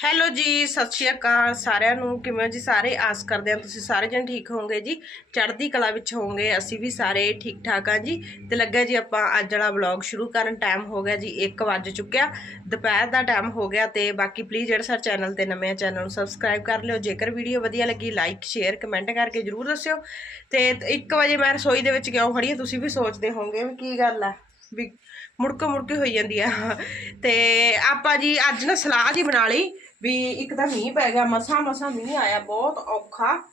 Hello ਜੀ, ਸਤਿ ਸ਼੍ਰੀ ਅਕਾਲ ਸਾਰਿਆਂ ਨੂੰ। ਕਿਵੇਂ ਜੀ ਸਾਰੇ? ਆਸ ਕਰਦੇ ਹਾਂ ਤੁਸੀਂ ਸਾਰੇ ਜਣ ਠੀਕ ਹੋਵੋਗੇ ਜੀ। ਚੜ੍ਹਦੀ ਕਲਾ ਵਿੱਚ ਹੋਵੋਗੇ, ਅਸੀਂ ਵੀ ਸਾਰੇ ਠੀਕ ਠਾਕ ਆ ਜੀ। ਤੇ ਲੱਗਾ ਜੀ ਆਪਾਂ ਅੱਜ ਵਾਲਾ ਵਲੌਗ ਸ਼ੁਰੂ ਕਰਨ। ਟਾਈਮ ਹੋ ਗਿਆ ਜੀ 1 ਵੱਜ ਚੁੱਕਿਆ। ਦੁਪਹਿਰ ਦਾ ਟਾਈਮ ਹੋ ਗਿਆ ਤੇ ਬਾਕੀ ਪਲੀਜ਼ ਜਿਹੜੇ ਸਾਡੇ ਚੈਨਲ ਤੇ ਨਵੇਂ ਆ, ਚੈਨਲ ਨੂੰ ਸਬਸਕ੍ਰਾਈਬ ਕਰ ਲਿਓ। ਜੇਕਰ ਵੀਡੀਓ ਵਧੀਆ ਲੱਗੀ ਲਾਈਕ ਸ਼ੇਅਰ ਕਮੈਂਟ ਕਰਕੇ ਜਰੂਰ ਦੱਸਿਓ। ਤੇ 1 ਵਜੇ ਮੈਂ ਰਸੋਈ ਦੇ ਵਿੱਚ ਕਿਉਂ ਖੜੀ ਹਾਂ ਤੁਸੀਂ ਵੀ ਸੋਚਦੇ ਹੋਵੋਗੇ ਵੀ ਕੀ ਗੱਲ ਆ, ਵੀ ਮੁੜਕ ਮੁੜਕ ਹੋਈ ਜਾਂਦੀ ਆ। ਤੇ ਆਪਾਂ ਜੀ ਅੱਜ ਨਾ ਸਲਾਹ ਜੀ ਬਣਾ ਲਈ। ਵੀ ਇੱਕ ਤਾਂ ਮੀਂਹ ਪੈ ਗਿਆ ਮਸਾ ਮਸਾਂ ਮੀਂਹ ਆਇਆ ਬਹੁਤ ਔਖਾ।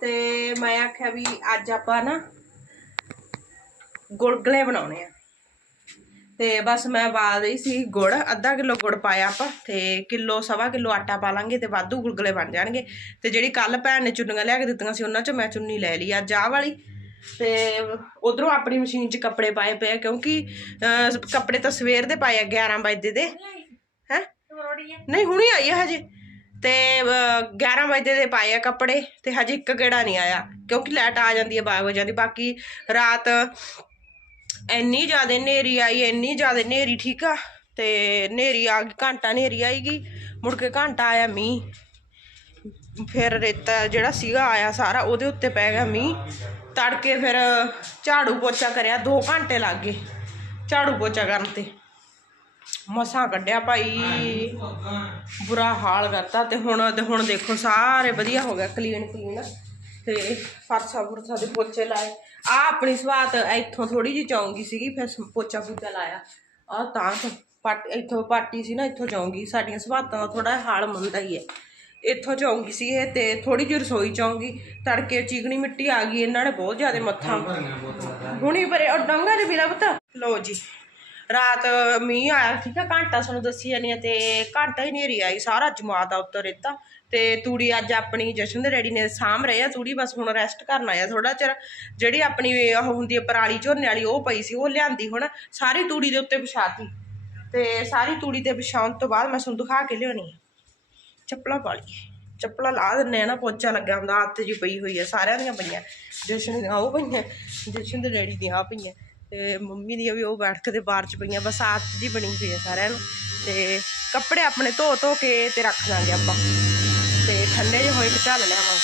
ਤੇ ਮੈਂ ਆਖਿਆ ਵੀ ਅੱਜ ਆਪਾਂ ਨਾ ਗੁਲਗਲੇ ਬਣਾਉਣੇ ਆ। ਤੇ ਬਸ ਮੈਂ ਪਾ ਰਹੀ ਸੀ ਗੁੜ ਅੱਧਾ ਕਿਲੋ ਗੁੜ ਪਾਇਆ ਆਪਾਂ ਤੇ ਕਿਲੋ ਸਵਾ ਕਿਲੋ ਆਟਾ ਪਾ ਲਾਂਗੇ ਤੇ ਵਾਧੂ ਗੁਲਗਲੇ ਬਣ ਜਾਣਗੇ। ਤੇ ਜਿਹੜੀ ਕੱਲ ਭੈਣ ਨੇ ਚੁੰਨੀਆਂ ਲਿਆ ਕੇ ਦਿੱਤੀਆਂ ਸੀ ਉਹਨਾਂ ਚੋਂ ਮੈਂ ਚੁੰਨੀ ਲੈ ਲਈ ਅੱਜ ਆਹ ਵਾਲੀ। ਤੇ ਉਧਰੋਂ ਆਪਣੀ ਮਸ਼ੀਨ 'ਚ ਕੱਪੜੇ ਪਾਏ ਪਏ ਕਿਉਂਕਿ ਅਹ, ਕੱਪੜੇ ਤਾਂ ਸਵੇਰ ਦੇ ਪਾਏ ਆ 11 ਵਜੇ ਦੇ। ਨਹੀਂ ਹੁਣੀ ਆਈ ਆ ਹਜੇ। ਤੇ ਅਹ, 11 ਵਜੇ ਦੇ ਪਾਏ ਆ ਕੱਪੜੇ ਤੇ ਹਜੇ ਇੱਕ ਕਿਹੜਾ ਨਹੀਂ ਆਇਆ ਕਿਉਂਕਿ ਲਾਈਟ ਆ ਜਾਂਦੀ ਹੈ 12 ਵਜੇ ਦੀ ਬਾਕੀ ਰਾਤ ਇੰਨੀ ਜ਼ਿਆਦਾ ਹਨੇਰੀ ਆਈ ਇੰਨੀ ਜ਼ਿਆਦਾ ਹਨੇਰੀ ਠੀਕ ਆ? ਤੇ ਹਨੇਰੀ ਆ ਗਈ ਘੰਟਾ ਹਨੇਰੀ ਆਏਗੀ ਮੁੜ ਕੇ ਘੰਟਾ ਆਇਆ ਮੀਂਹ। ਫਿਰ ਰੇਤਾ ਜਿਹੜਾ ਸੀਗਾ ਆਇਆ ਸਾਰਾ ਉਹਦੇ ਉੱਤੇ ਪੈ ਗਿਆ ਮੀਂਹ। ਤੜਕੇ ਫਿਰ ਝਾੜੂ ਪੋਚਾ ਕਰਿਆ 2 ਘੰਟੇ ਲੱਗ ਗਏ ਝਾੜੂ ਪੋਚਾ ਕਰਨ ਤੇ। ਮਸਾਂ ਕੱਢਿਆ ਭਾਈ। ਬੁਰਾ ਹਾਲ ਕਰਤਾ ਤੇ ਹੁਣ ਤੇ ਹੁਣ ਦੇਖੋ ਸਾਰੇ ਵਧੀਆ ਹੋ ਗਿਆ ਕਲੀਨ ਕਲੀਨ ਤੇ ਫਰਸ਼ਾ ਫੁਰਸ਼ਾ ਦੇ ਪੋਚੇ ਲਾਏ। ਆ ਆਪਣੀ ਸਵਾਤ ਇੱਥੋਂ ਥੋੜੀ ਜਿਹੀ ਚੌਂਗੀ ਸੀਗੀ ਫਿਰ ਪੋਚਾ ਪੂਚਾ ਲਾਇਆ। ਆ ਤਾਂ ਪੱਟ ਇੱਥੋਂ ਪਾਟੀ ਸੀ ਨਾ ਇੱਥੋਂ ਚੌਂਗੀ ਸਾਡੀਆਂ ਸਵਾਤਾਂ ਦਾ ਥੋੜਾ ਹਾਲ ਮੰਦਾ ਹੀ ਹੈ। ਇੱਥੋਂ ਚੌਂਗੀ ਸੀ ਇਹ ਤੇ ਥੋੜੀ ਜਿਹੀ ਰਸੋਈ ਚੌਂਗੀ ਤੜਕੇ ਚੀਕਣੀ ਮਿੱਟੀ ਆ ਗਈ ਇਹਨਾਂ ਨੇ ਬਹੁਤ ਜ਼ਿਆਦਾ ਮੱਥਾ ਹੁਣੀ ਪਰੇ ਉਹ ਡੰਗਾ ਦੇ ਬਿਲਾ ਪਤਾ। ਲਓ ਜੀ ਰਾਤ ਮੀਂਹ ਆਇਆ, ਠੀਕ ਆ, ਘੰਟਾ ਸਾਨੂੰ ਦੱਸੀ ਜਾਨੀ ਆ ਤੇ ਘੰਟਾ ਹੀ ਨੇਰੀ ਆਈ, ਸਾਰਾ ਜਮਾਤ ਆ ਉੱਤਰ ਇੱਤਾ ਤੇ ਤੂੜੀ ਅੱਜ ਆਪਣੀ ਜਸ਼ਨ ਦੇ ਡੈਡੀ ਨੇ ਸਾਂਭ ਰਹੇ ਆ ਤੂੜੀ, ਬਸ ਹੁਣ ਰੈਸਟ ਕਰਨ ਆਇਆ ਥੋੜਾ ਚਿਰ। ਜਿਹੜੀ ਆਪਣੀ ਉਹ ਹੁੰਦੀ ਆ ਪਰਾਲੀ ਝੋਨੇ ਵਾਲੀ, ਉਹ ਪਈ ਸੀ, ਉਹ ਲਿਆਂਦੀ ਹੁਣ, ਸਾਰੀ ਤੂੜੀ ਦੇ ਉੱਤੇ ਵਿਛਾਤੀ। ਤੇ ਸਾਰੀ ਤੂੜੀ ਤੇ ਵਿਛਾਉਣ ਤੋਂ ਬਾਅਦ ਮੈਂ ਤੁਹਾਨੂੰ ਦਿਖਾ ਕੇ ਲਿਆਉਣੀ ਆ। ਚੱਪਲਾਂ ਪਾ ਲਈ ਚੱਪਲਾਂ ਲਾ ਦਿੰਨੇ ਆ ਨਾ, ਪੋਚਾ ਲੱਗਿਆ ਹੁੰਦਾ ਹੱਥ ਜੀ ਪਈ ਹੋਈ ਆ, ਸਾਰਿਆਂ ਦੀਆਂ ਪਈਆਂ। ਜਸ਼ਨ ਦੀਆਂ ਉਹ ਪਈਆਂ, ਜਸ਼ਨ ਦੇ ਡੈਡੀ ਦੀਆਂ ਆ ਪਈਆਂ। ਤੇ ਮੰਮੀ ਦੀਆਂ ਵੀ ਉਹ ਬੈਠ ਦੇ ਬਾਹਰ ਚ ਪਈਆਂ, ਬਸ ਆਦਤ ਜੀ ਬਣੀ ਹੋਈ ਆ ਸਾਰਿਆਂ ਨੂੰ। ਤੇ ਕੱਪੜੇ ਆਪਣੇ ਧੋ ਧੋ ਕੇ ਤੇ ਰੱਖ ਲਾਂਗੇ ਆਪਾਂ। ਤੇ ਠੰਡੇ ਜਿਹੇ ਹੋਏ ਤੇ ਝੱਲ ਲਿਆਵਾਂਗੇ।